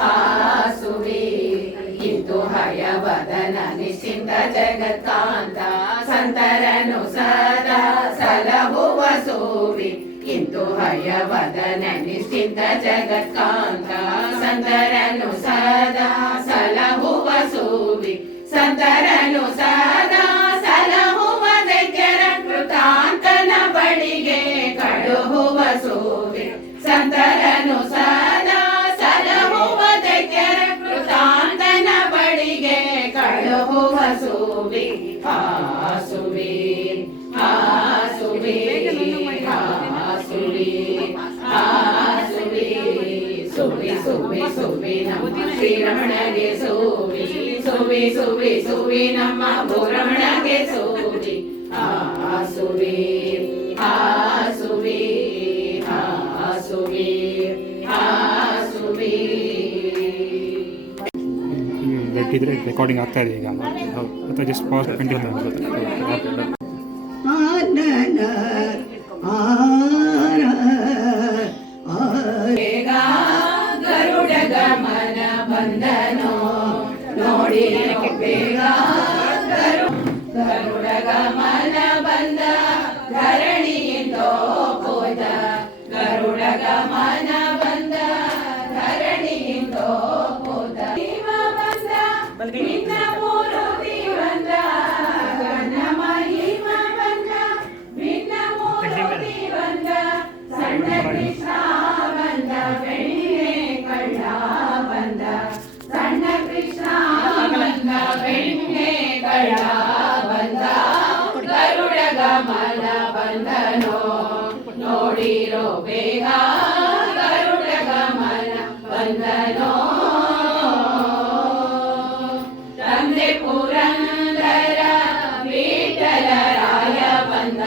ಹಾಸುವಿ ಇಂದು ಹಯವದನ ನಿಶ್ಚಿಂತ ಜಗತ್ಕಾಂತ ಸಂತರನು ಸದಾ ಸಲಹುವ ಸೋವಿ ಇಂದು ಹಯವದನ ನಿಶ್ಚಿಂತ ಜಗತ್ಕಾಂತ ಸಂತರನು ಸದಾ ಸಲಹುವ ಸೋವಿ ಸಂತರನು ಸದಾ ಸಲಹುವ ದೈತ್ಯರ ಕೃತಾಂತನ ಬಳಿಗೆ ಕಳುಹುವ ಸೋವಿ ಸಂತರನು ಸದಾ ಸಲಹುವ ದೈತ್ಯರ ಕೃತಾಂತನ ಬಳಿಗೆ ಕಳುಹುವ ಸೋವಿ ಹಾಸುವಿ ಹಾಸುವಿ ಹಾಸುವಿ ಹಾಸುವಿ ಸುವಿ ಸುವಿ ಸುವಿ ನಮ್ಮ ಶ್ರೀರಮಣಗೆ ಸೋವಿ ಸುವಿ ಸುವಿ ಸುವಿ ನಮ್ಮ ಬೋರಮಣಗೆ ಸೋವಿ ಹಾಸುವಿ ಹಾಸುವಿ ಹಾಸುವಿ ಹಾಸುವಿ. ಇದ್ರೆ ರೆಕಾರ್ಡಿಂಗ್ ಆಗ್ತಾ ಇದೆ ಈಗ ಅಥವಾ ಜಸ್ಟ್ ಪಾಸ್ ಕಂಟಿನ್ಯೂ ಬೇಗ ಗರುಡ ಗಮನ ಬಂದನೋ ನೋಡಿ ಬೇಗ ಗರುಡ ಗಮನ ಬಂದ ಧರಣಿಯಿಂದೋ ಹೋದ ಗರುಡ ಗಮನ ಬಂದ ಧರಣಿಯಿಂದೋ ಹೋದ ಭೀಮ ಬಂದ ನಿನ್ನ ಮೂರುತಿ ಬಂದ ಗಣ ಮಹಿಮ ಬಂದ ನಿನ್ನ ಮೂರುತಿ ಬಂದ ಸಣ್ಣ ಕೃಷ್ಣ ಬಂದ ಬೆಣ್ಣೆ ಕಳ್ಳ ಬಂದ ಸಣ್ಣ ಕೃಷ್ಣ ಬಂದ ಬೆಣ್ಣೆ ಕಳ್ಳ ಬಂದ ಗರುಡ ಗಮನ ಬಂದನೋ ನೋಡಿರೋ ಬೇಗ ಗರುಡ ಗಮನ ಬಂದನೋ ತಂದೆ ಪುರಂದರ ವಿಠಲರಾಯ ಬಂದ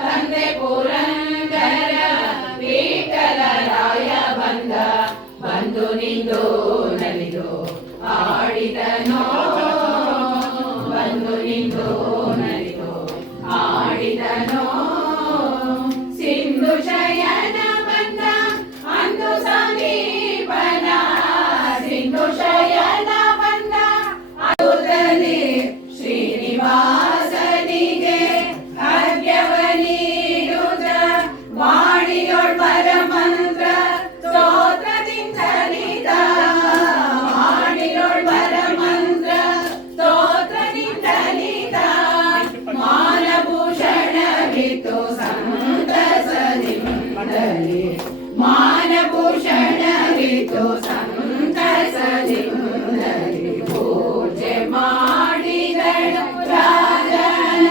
ತಂದೆ ಪುರಂದರ ವಿಠಲರಾಯ ಬಂದ ಬಂದು ನಿಂದು ನಲಿದು ಆಡಿದನೋ ಬಂದು ನಿಂದು ನಲಿದು ಆಡಿದನೋ ಸಿಂಧು ಶಯನ ಬಂದ ಅಂದು ಸಮೀಪನ ಸಿಂಧು ಶಯನ ಬಂದ ಅದುದಲ್ಲಿ ಶ್ರೀನಿವಾಸನಿಗೆ ಅರ್ಘ್ಯವ ನೀಡುತ್ತ ವಾಣಿಯೊಳ್ ಪರಮಂತ್ರ ಸ್ತೋತ್ರದಿಂದ ನಿದ ವಾಣಿಯೊಳ್ ಪರಮಂತ್ರ ಸ್ತೋತ್ರದಿಂದ ನಿದ ಮಾನಭೂಷಣವಿತು ಸಂತಸದಿಂದಲೇ ಮಾನಭೂಷಣವಿತು ಸಂತಸದಿಂದಲೇ ಪೂಜೆ ಮಾಡಿದಳು ರಾಜನ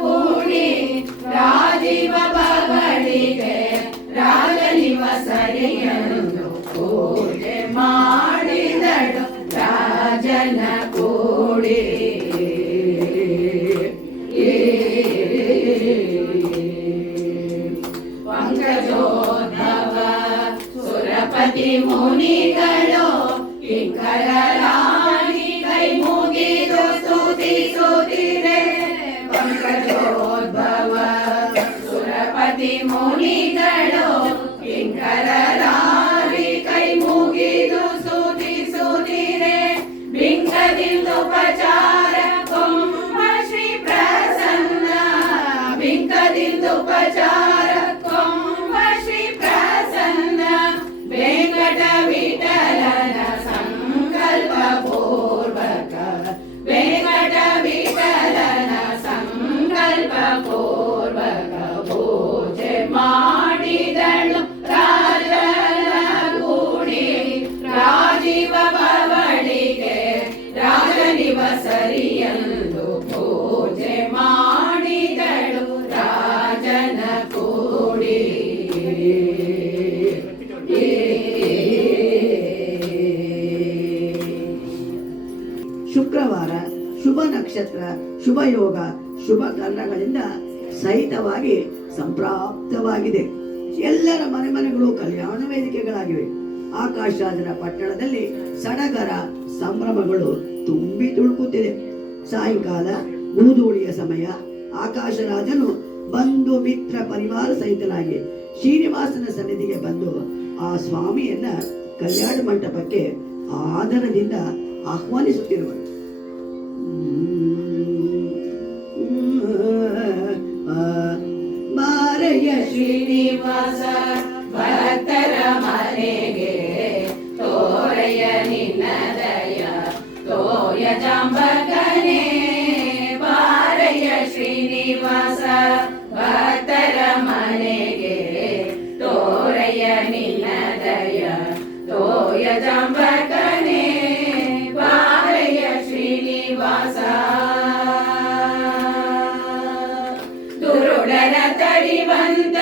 ಕೂಡಿ ರಾಜೀವ ಬಗಳಿಗೆ ರಾಜನಿವ ಸರಿಯನು ಪೂಜೆ ಮಾಡಿದಳು ರಾಜನ ಕೂಡಿ ಪಂಕಜೋದ್ಭವ ಸುರಪತಿ ಮುನಿಗಳು ಕಿಂಕರ ರಾಣಿ ಕೈ ಮುಗಿದು ಸ್ತುತಿಸುತ್ತಿರೆ ಪಂಕಜೋದ್ಭವ ಸುರಪತಿ ಮುನಿಗಳು ಕಿಂಕರ ರಾಣಿ ಕೈ ಮುಗಿದು ಸ್ತುತಿಸುತ್ತಿರೆ ಬಿಂಕದಿಂದುಪಚಾರ ಕೊಂಬ ಶ್ರೀ ಪ್ರಸನ್ನ ಬಿಂಕದಿಂದುಪಚಾರ ಕೊಂಬ ಶ್ರೀ ಪ್ರಸನ್ನ ವೆಂಕಟ ವಿಠಲನ ಸಂಕಲ್ಪ ಪೂರ್ವಕ ವೆಂಕಟ ವಿಠಲನ ಸಂಕಲ್ಪ ಪೂರ್ವಕ ಪೂಜೆ ಮಾಡಿದಳು ರಾಜನ ಕೂಡಿ ರಾಜೀವ ಬವಳಿಗೆ ರಾಜನಿವ ಸರಿಯಂದು ಪೂಜೆ ಮಾಡಿದಳು ರಾಜನ ಕೂಡಿ ಶುಕ್ರವಾರ ಶುಭ ನಕ್ಷತ್ರ ಶುಭ ಯೋಗ ಶುಭ ಕರ್ಣಗಳಿಂದ ಸಹಿತವಾಗಿ ಸಂಪ್ರಾಪ್ತವಾಗಿದೆ. ಎಲ್ಲರ ಮನೆಗಳು ಕಲ್ಯಾಣ ವೇದಿಕೆಗಳಾಗಿವೆ. ಆಕಾಶರಾಜನ ಪಟ್ಟಣದಲ್ಲಿ ಸಡಗರ ಸಂಭ್ರಮಗಳು ತುಂಬಿ ತುಳುಕುತ್ತಿದೆ. ಸಾಯಂಕಾಲ ಗೂದೂಳಿಯ ಸಮಯ. ಆಕಾಶರಾಜನು ಬಂಧು ಮಿತ್ರ ಪರಿವಾರ ಸಹಿತನಾಗಿ ಶ್ರೀನಿವಾಸನ ಸನ್ನಿಧಿಗೆ ಬಂದು ಆ ಸ್ವಾಮಿಯನ್ನ ಕಲ್ಯಾಣ ಮಂಟಪಕ್ಕೆ ಆದರದಿಂದ ಆಹ್ವಾನಿಸುತ್ತಿರುವರು. ಮಾರಯ್ಯ ಶ್ರೀನಿವಾಸ ಭಕ್ತರ ಮನೆಗೆ ತೋರಯ್ಯ ನಿನ್ನ ದಯ ತೋಯ ಜಾಂಬಕನೇ. ಬಾರಯ್ಯ ಶ್ರೀನಿವಾಸ ಭಕ್ತರ ಮನೆಗೆ ತೋರಯ್ಯ ನಿನ್ನ ದಯ ತೋಯ ಜಾಂಬಕನೇ. ಬಾರಯ್ಯ ಶ್ರೀನಿವಾಸ ದುರುಡರ ತಡಿವಂತ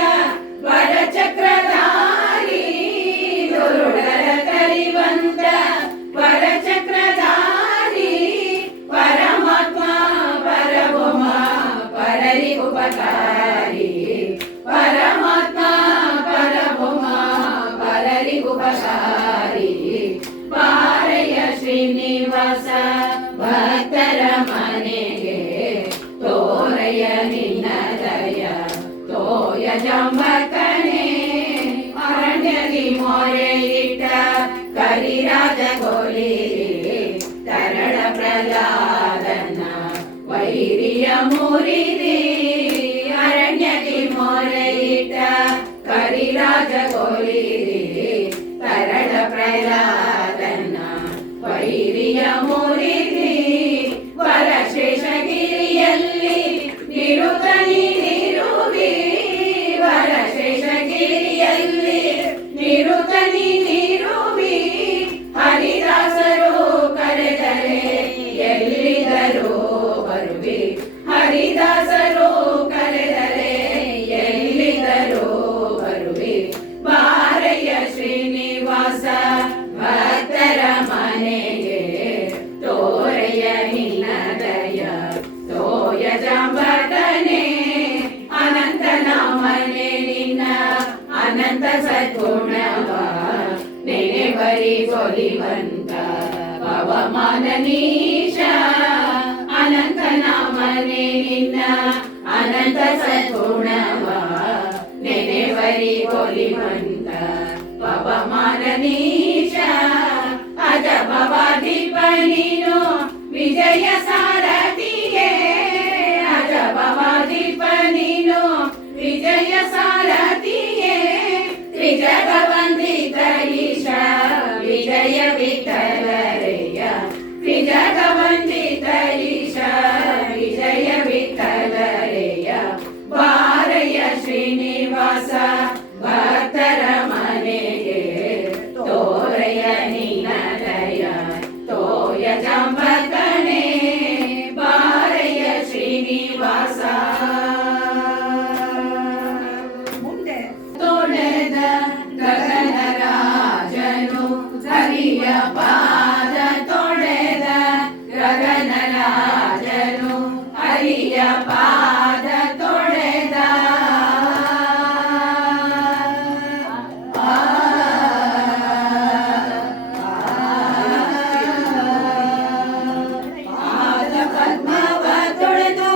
ವರಚಕ್ರಧಾರಿ ದುರುಡರ ತಡಿವಂತ ವರಚಕ್ರಧಾರಿ ಪರಮಾತ್ಮ ಪರಭುಮ ಪರರಿ ಉಪಕಾರಿ ಪರಮಾತ್ಮ ಪರಭುಮ ಪರರಿ ಉಪಕಾರಿ. ಬಾರಯ್ಯ ಶ್ರೀನಿವಾಸ ಭಕ್ತರ ಮನೆಗೆ ತೋರಯ್ಯ ನಿನ್ನ ದಯ ತೋಯ ಜಾಂಬಕನೇ. ಅರಣ್ಯದಿ ಮೊರೆಯಿಟ್ಟ ಕರಿರಾಜ ಗೋಲಿರಿ ತರಳ ಪ್ರಹ್ಲಾದನ ವೈರಿಯ ಮುರಿದಿ. ಅರಣ್ಯದಿ ಮೊರೆಯಿಟ್ಟ ಕರಿರಾಜ ಗೋಲಿರಿ ತರಳ ಪ್ರಹ್ಲಾದನ ವೈರಿಯ ಮುರಿದಿ. ವರಶೇಷಗಿರಿಯಲ್ಲಿ ನಿರುತನಿ ನಿರುವಿ ವರಶೇಷಗಿರಿಯಲ್ಲಿ ನಿರುತನಿ ನಿರುವಿ. ಹರಿದಾಸರು ಕರೆದರೆ ಎಲ್ಲಿದರೂ ಬರುವಿ ಹರಿದಾಸರು ಕರೆದರೆ ಎಲ್ಲಿದರೂ ಬರುವಿ. ಬಾರಯ್ಯ ಶ್ರೀನಿವಾಸ ಭಕ್ತರ ಮನೆಗೆ ತೋರಯ್ಯ ನಿನ್ನ ದಯ ತೋಯ ಜಾಂಬಕನೇ. ಅನಂತನ ಮನೆ ನಿನ್ನ ಅನಂತ ಸದ್ಗುಣವ ನೆನೆಬರಿ ಕೊಲಿವಂತ ಪವಮಾನನೀಶ. ಅನಂತನ ಮನೆ ನಿನ್ನ ಅನಂತ ಸದ್ಗುಣವ ನೆನೆಬರಿ ಕೊಲಿವಂತ ಪವಮಾನನೀಶ. ಅಜಭವಾದೀಪ ನೀನು ವಿಜಯ ಸಾರಥಿಯೇ ಅಜಭವಾದೀಪ ನೀನು ವಿಜಯ ಸಾರಥಿಯೇ. ತ್ರಿಜಗವಂದಿತ ಈಶ ವಿಜಯ ವಿಠಲರೆಯ ತ್ರಿಜಗವಂದಿತ ಈಶ ವಿಜಯ ವಿಠಲರೆಯ. ಬಾರಯ್ಯ ಶ್ರೀನಿವಾಸ ಭಕ್ತರ ಮನೆಗೆ ತೋರಯ್ಯ ನಿನ್ನ ದಯ ತೋಯ ಜಾಂಬಕನೇ. ಬಾರಯ್ಯ ಶ್ರೀನಿವಾಸ ಮುಂದೆ ತೊಳೆದ ಗಗನರಾಜನು ಹರಿಯ ಪಾದ ತೊಳೆದ ಗಗನರಾಜನು ಹರಿಯ ಪಾದ ತೊಳೆದ. ಪಾದ ಪದ್ಮವ ತೊಳೆದು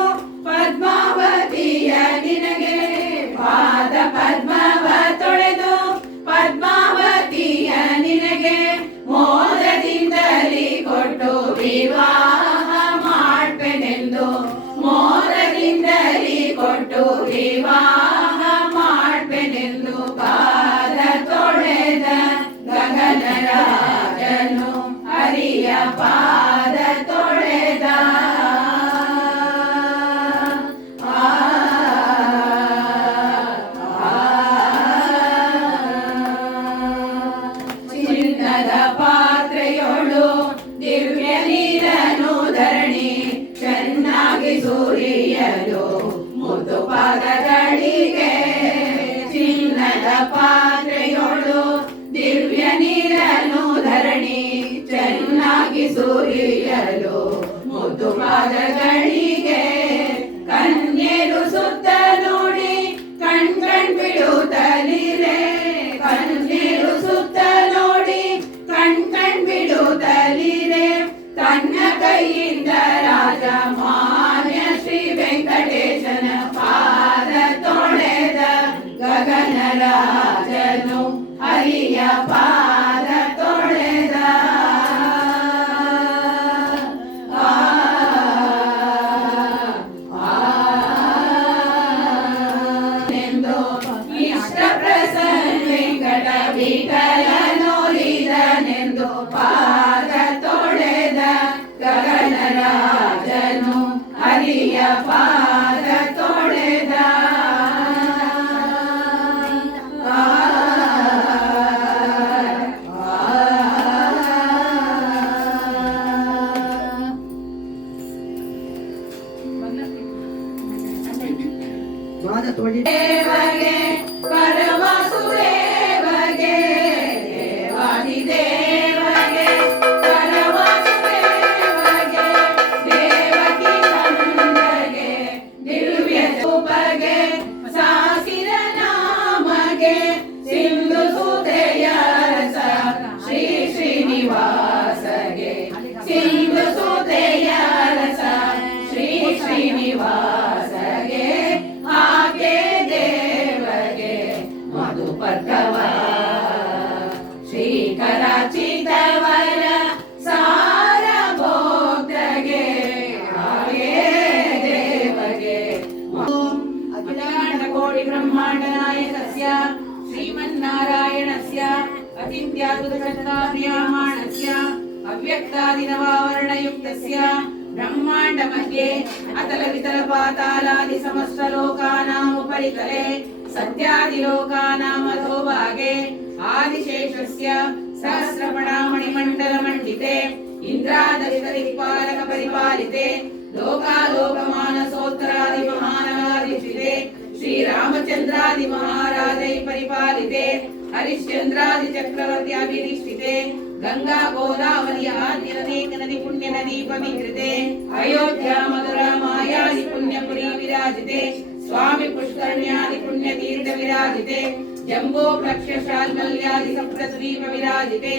ಪದ್ಮಾವತಿಯ ನಿನಗೆ ಪಾದ ಪದ್ಮವ ತೊಳೆದು ಪದ್ಮಾವತಿಯ ನಿನಗೆ ಮೋದದಿಂದಲಿ ಕೊಟ್ಟು ವಿವಾಹ ಮಾಡ್ಪೆನೆಂದು ಮೋದದಿಂದಲಿ ಕೊಟ್ಟು ವಿವಾಹ ಮಾಡ್ಪೆನೆಂದು ಪಾದ ತೊಳೆದ ಗಗನರಾಜನು ಹರಿಯ ಪಾದ ತೊಳೆದ. ಚಿನ್ನದ ಪಾತ್ರೆಯೊಳು ದಿವ್ಯ ನೀರನು ಧರಣಿ ಚೆನ್ನಾಗಿ ಸುರಿಯಲು ಮುದ್ದು ಪಾದಗಳಿಗೆ. ಚಿನ್ನದ ಪಾತ್ರೆಯೊಳು ದಿವ್ಯ ನೀರನು ಧರಣಿ ಚೆನ್ನಾಗಿ ಸುರಿಯಲು ಮುದ್ದು ಪಾದಗಳಿಗೆ. ಕನ್ಯರು ಸುತ್ತ ನೋಡಿ ಕಣ್ ಬಿಡುತ್ತಲಿರೆ ಕನ್ಯರು ಸುತ್ತ ನೋಡಿ ಕಣ್ ಬಿಡುತ್ತಲಿರೆ. ತನ್ನ ಕೈಯಿಂದ ರಾಜ ಮಾನ್ಯ ಶ್ರೀ ವೆಂಕಟೇಶನ ಪಾದ ತೊಳೆದ ಗಗನರಾಜನು ಹರಿಯ ಪಾದ ಹರಿಯ ಪಾದ ತೊಳೆದ ಪಾದ ತೊಳೆದ ದೇವಗೆ ಪರಮಸುದೇವಗೆ ದೇವಾದಿದೇವಗೆ ಪರಮಸುದೇವಗೆ ದೇವಕಿ ಕಂದಗೆ ದಿವ್ಯ ರೂಪಗೆ ಸಾಸಿರ ನಾಮಗೆ ಸಿಂಧು ಸುತೆಯ ರಸ ಶ್ರೀ ಶ್ರೀನಿವಾಸಗೆ ಸಿಂಧು ಸುತೆಯ ರಸ ಶ್ರೀ ಶ್ರೀನಿವಾಸಗೆ ಆಕೆ ದೇವಗೆ ಮಧುಪರ್ಕವ ಶ್ರೀಕರಾಚಿತವರ ಸಾರ ಭೋಕ್ತಗೆ ಆಕೆ ದೇವಗೆ ಅಖಿಲಾಂಡ ಕೋಟಿ ಬ್ರಹ್ಮಾಂಡ ನಾಯಕಸ್ಯ ಶ್ರೀಮನ್ನಾರಾಯಣಸ್ಯ ಅಚಿಂತ್ಯದ್ಭುತಚಕ್ರಾರ್ಯಮಾಣಸ್ಯ ಅವ್ಯಕ್ತಾದಿನವಾವರಣಯುಕ್ತಸ್ಯ ಬ್ರಹ್ಮಾಂಡ ಮಧ್ಯೆ ಅತಲ ವಿತಲ ಪಾತಾಲಾದಿ ಸಮಸ್ತ ಲೋಕಾನಾಂ ಉಪರಿತಲೆ ಸತ್ಯಾದಿಲೋಕಾನಾಂ ಅಧೋಭಾಗೆ ಆದಿಶೇಷಸ್ಯ ಸಹಸ್ರಪಣಾಮಣಿ ಮಂಡಲ ಮಂಡಿತೆ ಇಂದ್ರಾದಲಿತ ದಿಕ್ಪಾಲಕ ಪರಿಪಾಲಿತೆ ಲೋಕಾಲೋಕಮಾನಸೋತ್ತರಾದಿ ಮಹಾನಗಾಧಿಷ್ಠಿತೆ ಶ್ರೀರಾಮಚಂದ್ರಾದಿ ಮಹಾರಾಜೈ ಪರಿಪಾಲಿತೆ ಹರಿಶ್ಚಂದ್ರಾದಿ ಚಕ್ರವರ್ತಿ ಅಭಿಧಿಷ್ಠಿತೆ ಗಂಗಾ ಗೋದಾವರಿಯ ಆದ್ಯನೇಕ ನದಿ ಪುಣ್ಯ ನದಿ ಪವಿತ್ರತೆ ಅಯೋಧ್ಯ ಮಧುರಾ ಮಾಯಾದಿ ಪುಣ್ಯಪುರಿ ವಿರಾಜಿತೆ ಸ್ವಾಮಿ ಪುಷ್ಕರ್ಣ್ಯಾದಿ ಪುಣ್ಯ ತೀರ್ಥ ವಿರಾಜಿತೆ ಜಂಬೋ ಪ್ಲಕ್ಷ ಶಾಲ್ಮಲ್ಯಾದಿ ಸಪ್ತದ್ವೀಪ ವಿರಾಜಿತೆ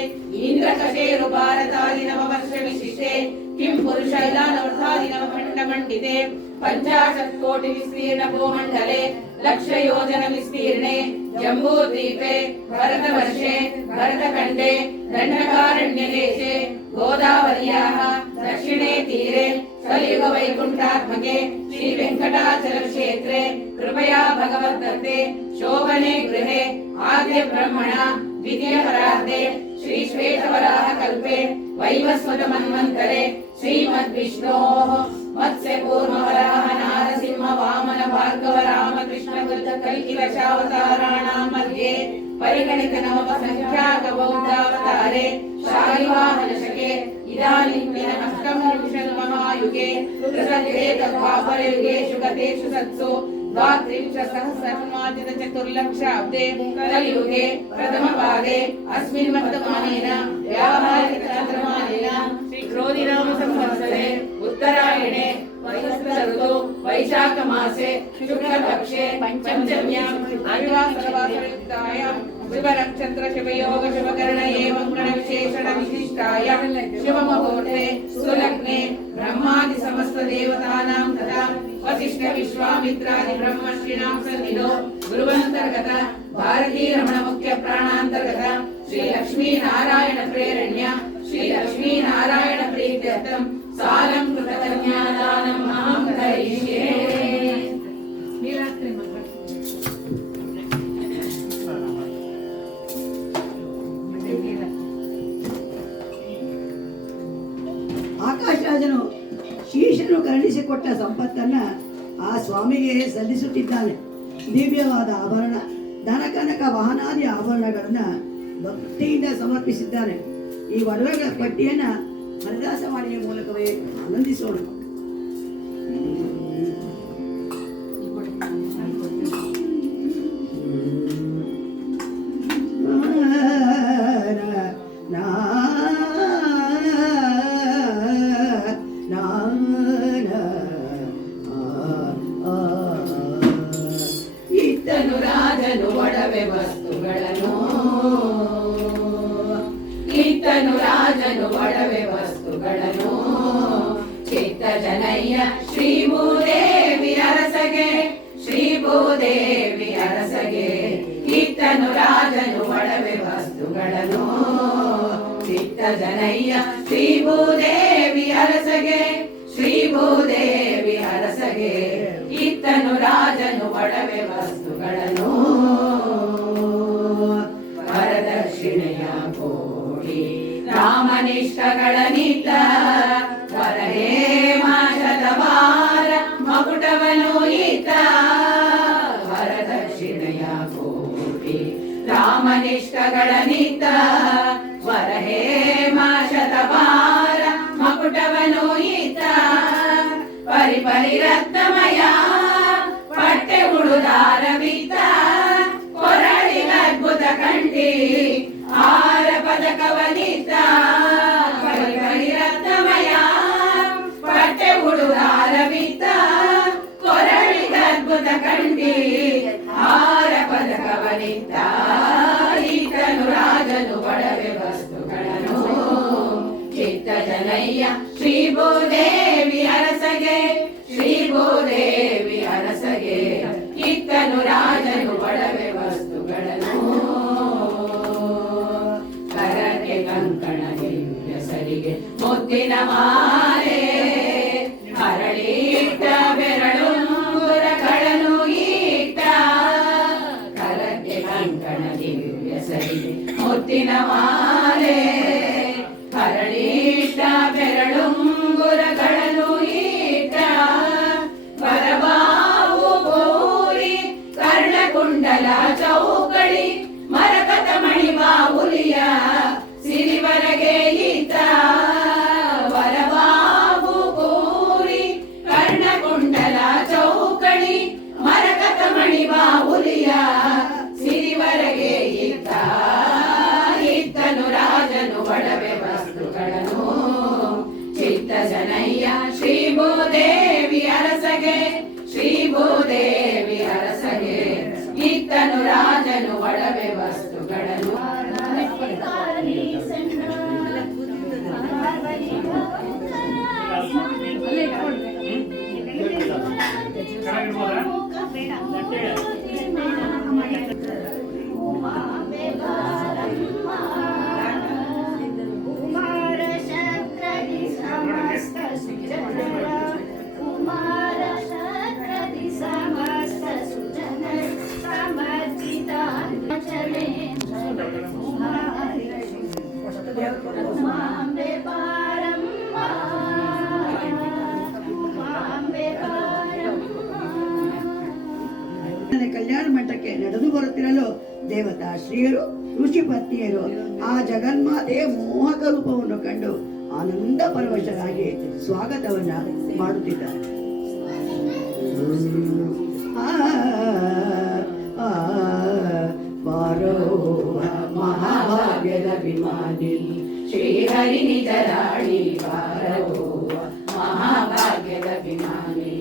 ಇಂದ್ರಕಶೇರು ಭಾರತಾದಿ ನವವರ್ಷ ವಿಶಿಷ್ಟೆ किं पुरुषैलानवर्थादि नवखण्ड मण्डिते 50 कोटि विस्तीर्ण भूमण्डले लक्ष योजन विस्तीर्णे जम्बूद्वीपे भरतवर्षे भरतखण्डे दण्डकारण्यदेशे गोदावर्याः दक्षिणे तीरे कलियुग वैकुण्ठात्मके श्री वेङ्कटाचल क्षेत्रे कृपया भगवद्दत्ते शोभने गृहे आद्य ब्रह्मण द्वितीय परार्धे श्री श्वेतवराह कल्पे वैवस्वत मन्वन्तरे श्रीमद्विष्णोः मत्स्य पूर्व वराह नारसिंह वामन भार्गव रामकृष्ण बुद्ध कल्कि दशावताराणां मध्ये परिगणित नवम संख्याक बौद्धावतारे शालिवाहन शके इदानीन्तन अष्टमविंशति महायुगे कृतयुगे द्वापरयुगेषु गतेषु सत्सु द्वात्रिंशत्सहस्रमादित चतुर्लक्षाब्दे कलियुगे प्रथमपादे अस्मिन् वर्तमानेन व्यावहारिक चान्द्रमानेन श्री क्रोधिनाम संवत्सरे उत्तरायणे वैशाख वैशाख मासे शुक्लपक्षे पंचम्यां आयुवासरवासरयुक्तायां शुभनक्षत्र शुभयोग शुभकर्ण एवं गण विशेषण विशिष्टायां शुभमुहूर्ते सुलग्ने ब्रह्मादि समस्त देवतानां तथा वसिष्ठ विश्वामित्रादि ब्रह्मर्षीणां सन्निधौ गुरुवन्तर्गत भारती रमण मुख्य प्राणान्तर्गत श्री लक्ष्मी नारायण प्रेरण्य श्री लक्ष्मी नारायण प्रीत्यर्थं सालं कृतकन्यादानं अहं करिष्ये। ಆಕಾಶರಾಜನು ಶೀಶನು ಕರುಣಿಸಿಕೊಟ್ಟ ಸಂಪತ್ತನ್ನ ಆ ಸ್ವಾಮಿಗೆ ಸಲ್ಲಿಸುತ್ತಿದ್ದಾನೆ. ದಿವ್ಯವಾದ ಆಭರಣ, ಧನಕನಕ ವಾಹನಾದಿ ಆಭರಣಗಳನ್ನ ಭಕ್ತಿಯಿಂದ ಸಮರ್ಪಿಸಿದ್ದಾನೆ. ಈ ಒಡವೆಗಳ ಪಟ್ಟಿಯನ್ನ ಹರಿದಾಸವಾಣಿಯ ಮೂಲಕವೇ ಆನಂದಿಸೋಣ. ಇತ್ತನು ರಾಜನು ಒಡವೆ ವಸ್ತುಗಳನ್ನು, ಇತ್ತನು ರಾಜನು ಒಡವೆ ವಸ್ತುಗಳನ್ನು, ಚಿತ್ತ ಜನಯ್ಯ ಶ್ರೀ ಭೂದೇವಿ ಅರಸಗೆ, ಶ್ರೀ ಭೂದೇವಿ ಅರಸಗೆ. ಇತ್ತನು ರಾಜನು ಒಡವೆ ವಸ್ತುಗಳನ್ನು, ಚಿತ್ತ ಜನಯ್ಯ ಶ್ರೀ ಭೂದೇವಿ ಅರಸಗೆ, ಶ್ರೀ ಭೂದೇವಿ ಅರಸಗೆ. ಇತ್ತನು ರಾಜನು ಒಡವೆ ವಸ್ತುಗಳನ್ನು, ವರದಕ್ಷಿಣೆಯ ಕೋಡಿ ರಾಮನಿಷ್ಠಗಳನಿತ್ತ ವರಹೇಮ ಶತಮಾನ ಪರಿರತ್ನಮಯ ಪಟ್ಟೆ ಉಳುದಾರವಿದ್ದ ಕೊರಳಿಗದ್ಭುತ ಕಂಠಿ ಆರ ಪದಕವನಿದ್ದ ಪರಿರತ್ನಮಯ ಪಟ್ಟೆ ಉಳುದಾರವಿದ್ದ ಕೊರಳಿಗದ್ಭುತ ಕಂಠಿ ಆರ ಪದಕವನಿದ್ದ ಈತನು ರಾಜನು ಒಡವೆ ವಸ್ತುಗಳನ್ನು ಚಿತ್ತ ಜನಯ್ಯ ಶ್ರೀ ಭೂದೇವಿ ಅರಸಗೆ ಶ್ರೀ ಭೂದೇವಿ ಅರಸಗೆ ಇತ್ತನು ರಾಜನು ಒಡವೆ ವಸ್ತುಗಳನ್ನು ಕರಗೆ ಕಂಕಣ ಹೆಸರಿಗೆ ಮುತ್ತಿನ ಮಾಲೆ ಹರಳಿಟ್ಟ ಬೆರಳುಂಗುರಗಳನ್ನು ಈಟ ಕರಗೆ ಕಂಕಣ ಹೆಸರಿಗೆ ಮುತ್ತಿನ ಮಾಲೆ ಹರಳಿಟ್ಟ ಬೆರಳುಂಗುರಗಳನ್ನು ಈಟ ಬರಬಾವು ಬೋರಿ ಕರ್ಣಕುಂಡಲ ಚೌಕಳಿ ಮರಕತ ಮಣಿಬಾವುಲಿಯ ಸಿರಿವರಗೆ ಈತ ವರಬಾವು ಬೋರಿ ಕರ್ಣಕುಂಡಲ ಚೌಕಳಿ ಮರಕತ ಮಣಿಬಾವುಲಿಯ ಸಿರಿವರಗೆ ಈತ ಇತ್ತನು ರಾಜನು ಒಡವೆ ವಸ್ತುಗಳನ್ನು ಚಿತ್ತ ಜನಯ್ಯ ಶ್ರೀ ಭೂದೇವಿ ಅರಸಗೆ ಶ್ರೀ ಭೂದೇವಿ ಅರಸಗೆ ಇತ್ತನು ರಾಜನು ಒಡವೆ ವಸ್ತುಗಳನ್ನು ಕಲ್ಯಾಣ ಮಠಕ್ಕೆ ನಡೆದು ಬರುತ್ತಿರಲು ದೇವತಾ ಶ್ರೀಯರು ಋಷಿ ಪತ್ನಿಯರು ಆ ಜಗನ್ಮಾತೆಯ ಮೋಹಕ ರೂಪವನ್ನು ಕಂಡು ಆನಂದ ಪರವಶರಾಗಿ ಸ್ವಾಗತವನ್ನ ಮಾಡುತ್ತಿದ್ದಾರೆ. ಮಹಾಭಾಗ್ಯದ ವಿಮಾನಿ ಶ್ರೀಹರಿ ನಿಜ ರಾಣಿ ಬಾರವೋ ಮಹಾಭಾಗ್ಯದ ವಿಮಾನಿ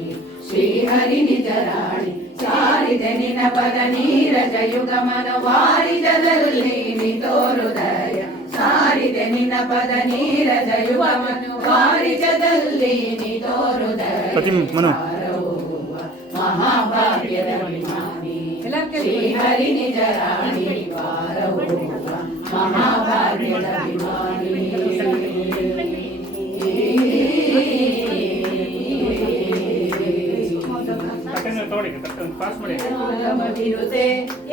ಶ್ರೀಹರಿ ನಿಜ ರಾಣಿ ಸಾರಿದೆ ನಿನ ಪದ ನೀರಜ ಯುಗಮನ ವಾರಿಜದಲ್ಲಿ ನಿ ತೋರುದಯ ಸಾರಿದೆ ನಿನ್ನ ಪದ ನೀರಜ ಯುಗಮನ ವಾರಿಜದಲ್ಲಿ ನಿ ತೋರುದಯ ಮಹಾಭಾಗ್ಯದ ವಿಮಾನಿ ಶ್ರೀಹರಿ ನಿಜ ರಾಣಿ ಬಾರವೋ ಮಹಾಭಾಗ್ಯದ ವಿಮಾನಿ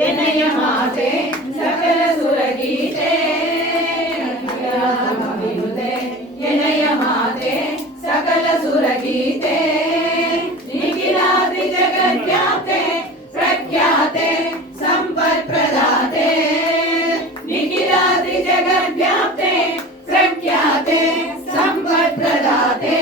ಎನಯ ಮಾತೆ ಸಕಲ ಸುರಗೀತೆ ಎನಯ ಮಾತೆ ಸಕಲ ಸುರಗೀತೆ ನಿಖಿಲಾದ್ರಿ ಜಗದ್ವ್ಯಾಪ್ತೆ ಪ್ರಖ್ಯಾತೆ ಸಂಪತ್ ಪ್ರದಾತೆ ನಿಖಿಲಾದ್ರಿ ಜಗದ್ವ್ಯಾಪ್ತೆ ಪ್ರಖ್ಯಾತೆ ಸಂಪತ್ ಪ್ರದಾತೆ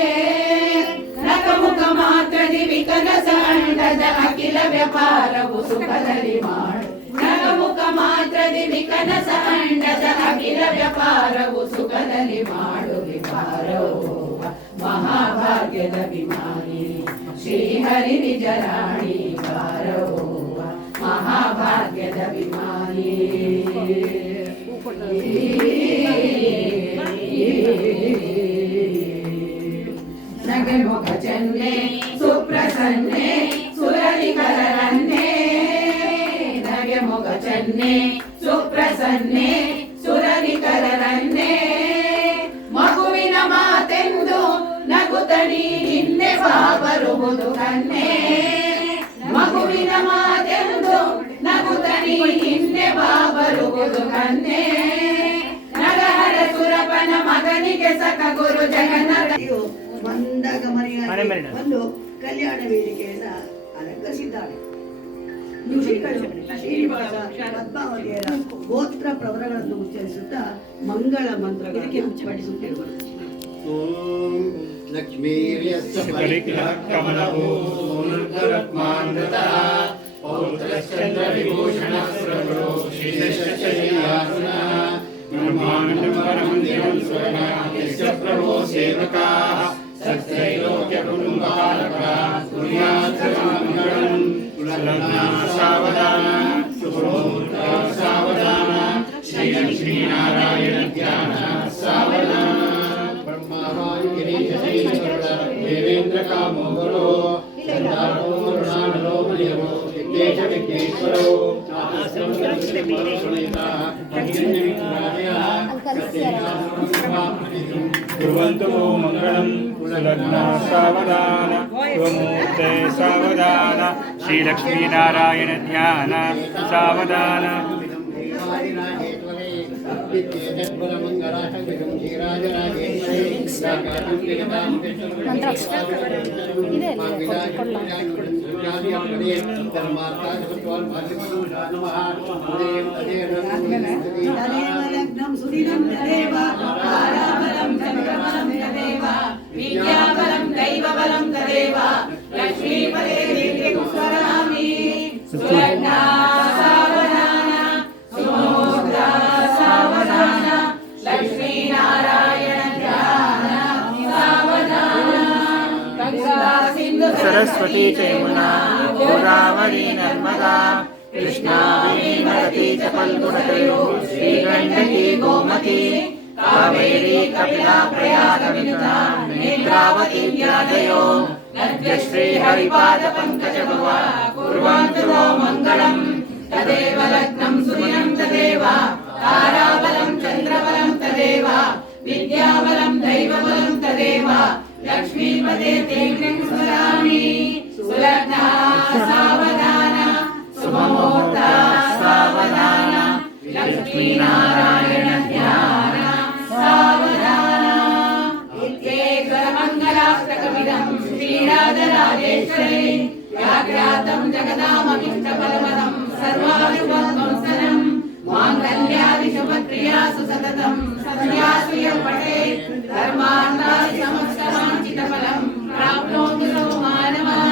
ನಖಮುಖ ಮಾತ್ರ ದಿವಿಕನಸ ಅಂಡದ ಅಖಿಲ ವ್ಯಾಪಾರವು ಸುಖದಲ್ಲಿ ಮಾಡು ನಖಮುಖ ಮಾತ್ರ ದಿವಿಕನಸ ಅಂಡದ ಅಖಿಲ ವ್ಯಾಪಾರವು ಸುಖದಲ್ಲಿ ಮಾಡು ವಿಪಾರವು ಮಹಾಭಾಗ್ಯದ ವಿಮಾನಿ ಶ್ರೀಹರಿ ನಿಜ ರಾಣಿ ಬಾರವೋ ಮಹಾಭಾಗ್ಯದ ವಿಮಾನಿ ನಗೆ ಮುಖ ಚೆನ್ನೆ ಸುಪ್ರಸನ್ನೆ ಸುರನಿಕರನ್ನೇ ನಗೆ ಮುಖ ಚೆನ್ನೆ ಸುಪ್ರಸನ್ನೆ ಸುರನಿಕರನ್ನೇ ಮಗುವಿನ ಮಾತೆಂದು ನಗುತ್ತಡಿ ಹಿಂದೆ ಬಾಬರುವುದು ಕನ್ನೆ ಮಗುವಿನ ಮಾತೆಂದು ನಗುತ್ತಡಿ ಹಿಂದೆ ಬಾಬರುವುದು ಕನ್ನೆ ನಗಹರ ಸುರಪನ ಮಗನಿಗೆ ಸಕ ಗುರು ಜಗನ್ನಾಥ ಮಂದಗಮನಿಯಾಗಿ ಒಂದು ಕಲ್ಯಾಣ ವೇದಿಕೆಯನ್ನ ಅಲಂಕರಿಸಿದ್ದಾರೆ. ಋಷಿಗಳು ಶ್ರೀನಿವಾಸ ಪದ್ಮಾವತಿಯರ ಗೋತ್ರ ಪ್ರವರಗಳನ್ನು ಉಚ್ಚರಿಸುತ್ತಾ ಮಂಗಳ ಮಂತ್ರಗಳಿಗೆ ಪಠಿಸುತ್ತಿರುವರು. लक्ष्मीर्यस्य परिकिलः कमलभो पुनर्गरत्मान्ततः पौत्रश्चन्द्रविभूषणः प्रभो श्रीशैयासनः ब्रह्माण्डं परमन्दिरं स्वर्णस्य प्रभो सेवकाः सत्रैलोक्यकुटुम्बालकाः कुर्यात् सर्वमङ्गलं लग्ना सावधान शुभमुहूर्ता सावधान श्रीलक्ष्मीनारायण ध्यान सावधान देवेन्द्र कामो वरो चंद्रार्को मणियो विघ्नेश विघ्नेश्वरो कुर्वन्तु वो मङ्गलं लग्ना सावधान शुभमुहूर्ते सावधान श्रीलक्ष्मीनारायण ध्यान सावधान लग्नं सुदिनं तदेव ताराबलं चन्द्रबलं तदेव विद्याबलं दैवबलं तदेव लक्ष्मीपदे देवीं स्मरामि सुलग्ना सावधान सुमुहूर्ता सावधान लक्ष्मीनारायण ध्यान सावधान गंगा सिंधु सरस्वती च यमुना गोदावरी नर्मदा कृष्णा भीमवती च फल्गुणत्रयोः श्रीगण्डकी गोमती कावेरी कपिला प्रयागविनुता नेत्रावती व्याधयो नद्यश्री हरिपाद पंकज भवा कुर्वन्तु नो मङ्गलम् तदेव लग्नं सुदिनं तदेव ताराबलं चन्द्रबलं तदेव विद्याबलं दैवबलं तदेव लक्ष्मीपदे देवीं स्मरामि सुलग्ना सावधान सुमुहूर्ता सावधान लक्ष्मीनारायण ध्यान सावधान इत्येकमङ्गलाष्टकमिदं श्रीराजराजेश्वरी व्याघ्रातं जगदामभीष्टफलप्रदं सर्वायुर्वंशनं माङ्गल्यादिशुभक्रियासु सततं सत्यासु यः पठेत् धर्मार्थादि समस्तवाञ्छितफलं प्राप्नोति नो मानवः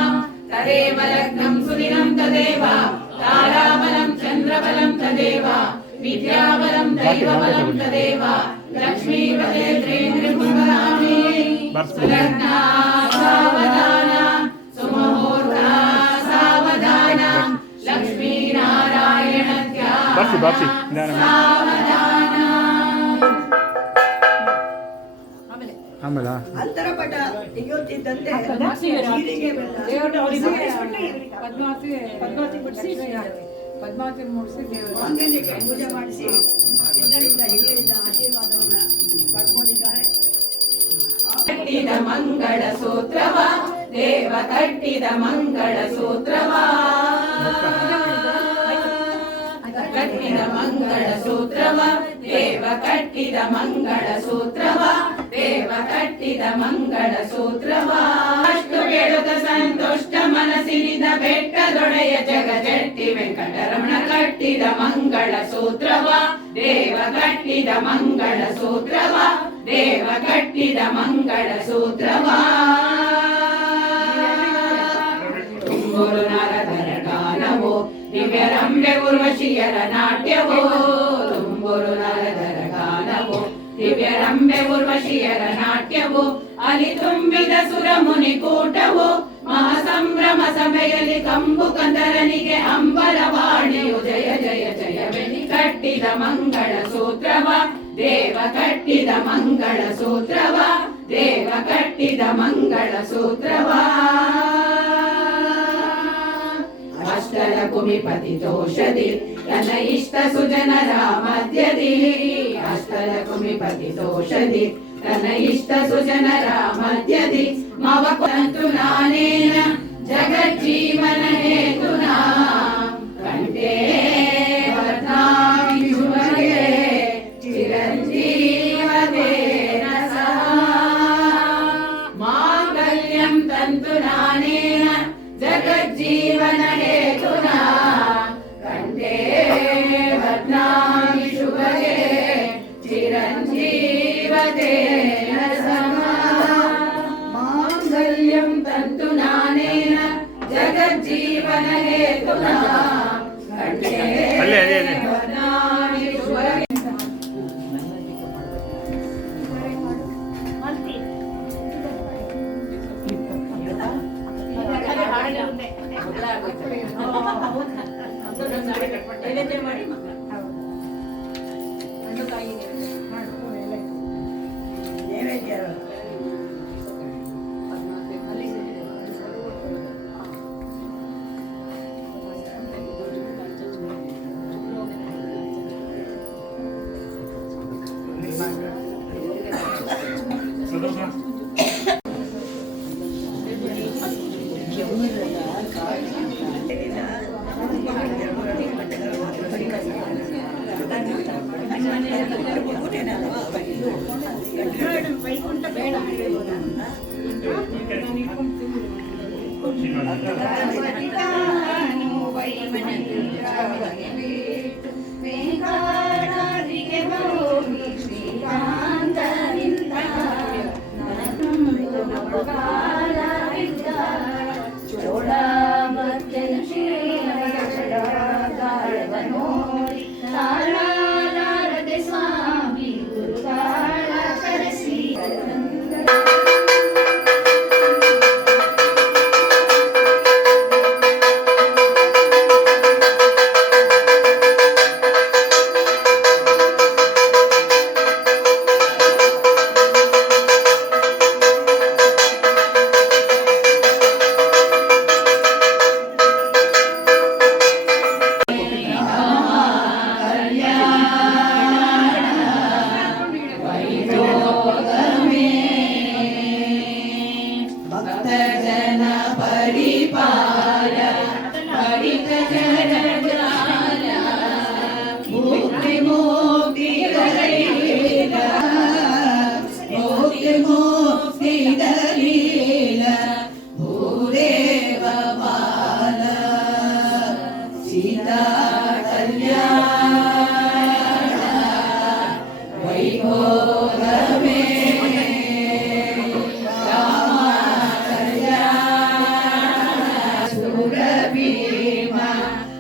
तदेव लग्नं सुदिनं तदेव ताराबलं चन्द्रबलं तदेव विद्याबलं दैवबलं तदेव लक्ष्मीपदे देवीं स्मरामि सुलग्ना सावधान सुमुहूर्ता सावधान लक्ष्मीनारायण ध्यान सावधान ಆಮೇಲೆ ಅಂತರಪಟ ತೆಗೆಯುತ್ತಿದ್ದಂತೆ ಜೀರಿಗೆ ಬೆಲ್ಲ ಮಾಂಗಲ್ಯಕ್ಕೆ ಪೂಜೆ ಮಾಡಿಸಿ ಎಲ್ಲರಿಂದ ಹಿರಿಯರಿಂದ ಆಶೀರ್ವಾದವನ್ನ ಪಡ್ಕೊಂಡಿದ್ದಾರೆ. ಕಟ್ಟಿದ ಮಂಗಳ ಸೂತ್ರವ ದೇವ ಕಟ್ಟಿದ ಮಂಗಳ ಸೂತ್ರವ ಕಟ್ಟಿದ ಮಂಗಳ ಸೂತ್ರವ ದೇವ ಕಟ್ಟಿದ ಮಂಗಳ ಸೂತ್ರವ ದೇವ ಕಟ್ಟಿದ ಮಂಗಳ ಸೂತ್ರವ ಅಷ್ಟು ಕೇಳುತ್ತ ಸಂತುಷ್ಟ ಮನಸ್ಸಿನಿಂದ ಬೆಟ್ಟದೊಡೆಯ ಜಗಜಟ್ಟಿ ವೆಂಕಟರಮಣ ಕಟ್ಟಿದ ಮಂಗಳ ಸೂತ್ರವ ದೇವ ಕಟ್ಟಿದ ಮಂಗಳ ಸೂತ್ರವ ದೇವ ಕಟ್ಟಿದ ಮಂಗಳ ಸೂತ್ರವ ತುಂಬುರು ನರಧರ ಗಾನವೋ ದಿವ್ಯರಂಬೆ ಉರ್ವಶಿಯರ ನಾಟ್ಯವೋ ತುಂಬುರು ನರಧರ ಗಾನವೋ ದಿವ್ಯರಂಬೆ ಉರ್ವಶಿಯರ ನಾಟ್ಯವೋ ಅಲ್ಲಿ ತುಂಬಿದ ಸುರ ಮುನಿ ಕೂಟವೋ ಮಹಾಸಂಭ್ರಮ ಸಭೆಯಲ್ಲಿ ಕಂಬು ಕಂದರನಿಗೆ ಅಂಬರವಾಣಿಯು ಜಯ ಜಯ ಜಯವೆನಿ ಕಟ್ಟಿದ ಮಂಗಳ ಸೂತ್ರವ ದೇವ ಕಟ್ಟಿದ ಮಂಗಳ ಸೂತ್ರವ ದೇವ ಕಟ್ಟಿದ ಮಂಗಳ ಸೂತ್ರವ ಅಷ್ಟರ ಕುಮಿಪತಿ ದೋಷದಿ ತನ್ನ ಇಷ್ಟ ಸುಜನರ ಮಧ್ಯದಿ ಅಷ್ಟರ ಕುಮಿಪತಿ ದೋಷದಿ ತನ್ನ ಇಷ್ಟ ಸುಜನರ ಮಧ್ಯದಿ ಮವ ಕಂತು ನಾನೇನ ಜಗಜ್ಜೀವನ ಹೇತುನಾ ಕಂಠೇ ವರ್ಣಾಮಿ ಶುಭಗೆ ಚಿರಂಜೀವತೇನ ಸಹ ಮಾಂಗಲ್ಯಂ ತಂತು ನಾನೇನ ಜಗಜ್ಜೀವನ ಹೇತುನಾ ಕಂಠೇ ವರ್ಣಾಮಿ ಶುಭಗೆ ಚಿರಂಜೀವತೇನ ಸಹ तन्तु नानेन जगज्जीवन हेतुना कंठे वनानि शुभ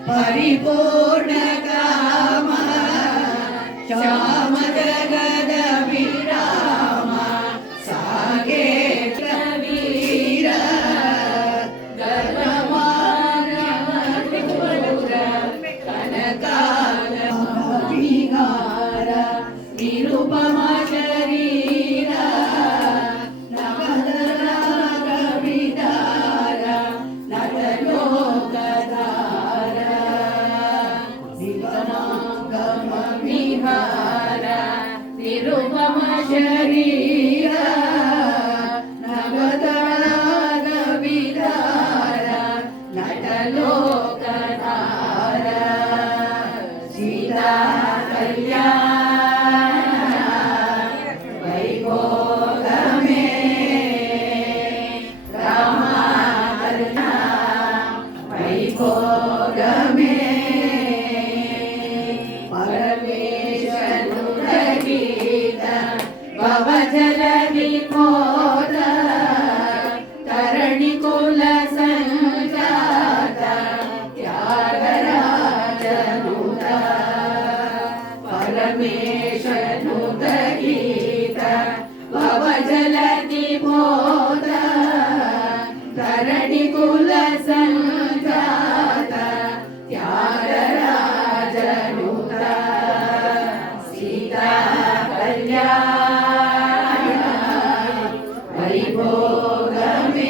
परिपूर्ण काम श्याम जगद विराम सागे वीर कनकाल विहार निरुपम शरीर नवदराग विदार नटलोकधार निगमागम विहार निरुपम शरीर नवदराग विदार नटलोकधार सीता कल्याण वैभोग में रामा वैभोग में परमेश्वर गीत भवजल विमोद तरणि कुल संजात त्यागराजनुत परमेश्वर गीत भवजल विमोद तरणि कुल संजात त्यागराजनुत सीता कल्याण वैभोग में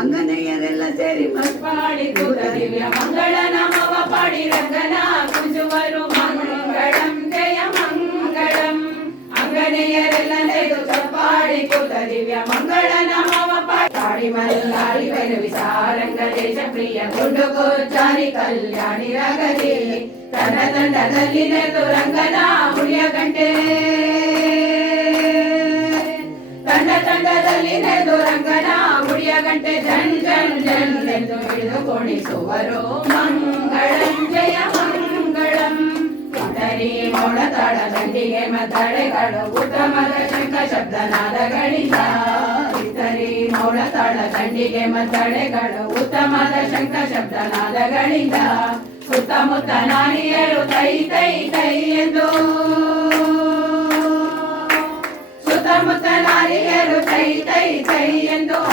ಅಂಗನೆಯರೆಲ್ಲ ಸೇರಿ ಪಾಡಿ ಕೂತ ದಿವ್ಯ ಮಂಗಳ ನಾಮವ ಪಾಡಿ ರಂಗನ ಕುಂಜುವರು ಮಂಗಳಂ ಜಯ ಮಂಗಳಂ ಅಂಗನೆಯರೆಲ್ಲ ನೆರೆದು ಚಪ್ಪಾಡಿ ಕೂತ ದಿವ್ಯ ಮಂಗಳ ನಾಮವ ಪಾಡಿ ಮಲ್ಲಾಡಿ ವೈರವಿ ಸಾರಂಗ ದೇಶ ಪ್ರಿಯ ಗುಂಡು ಗೋಚಾರಿ ಕಲ್ಯಾಣಿ ರಗದಿ ತನ್ನ ತಂಡದಲ್ಲಿ ನೆರೆದು ರಂಗನ ಹುಲಿಯ ಗಂಟೆ ತಂಡದಲ್ಲಿ ನೆರೆದು ರಂಗನ ಗುಡಿಯ ಗಂಟೆ ಜನ್ ಜನ್ ಜನ್ ಎಂದು ಹಿಡಿದು ಕುಣಿಸುವರು ಮಂಗಳಂ ಜಯ ಮಂಗಳಂ ಪುಟರಿ ಮೌಢ ತಾಳ ದಂಡಿಗೆ ಮದ್ದಳೆಗಳು ಉತ್ತಮದ ಶಂಖ ಶಬ್ದನಾದಗಳಿಂದ ಸರಿ ಮೌಳ ತಾಳ ದಂಡಿಗೆ ಮದ್ದಳೆಗಳು ಉತ್ತಮದ ಶಂಖ ಶಬ್ದನಾದಗಳಿಂದ ಸುತ್ತಮುತ್ತ ನಾರಿಯರು ತೈ ತೈ ತೈ ಎಂದು ಸುತ್ತಮುತ್ತ ನಾರಿಯರು ತೈ ತೈ ತೈ ಎಂದು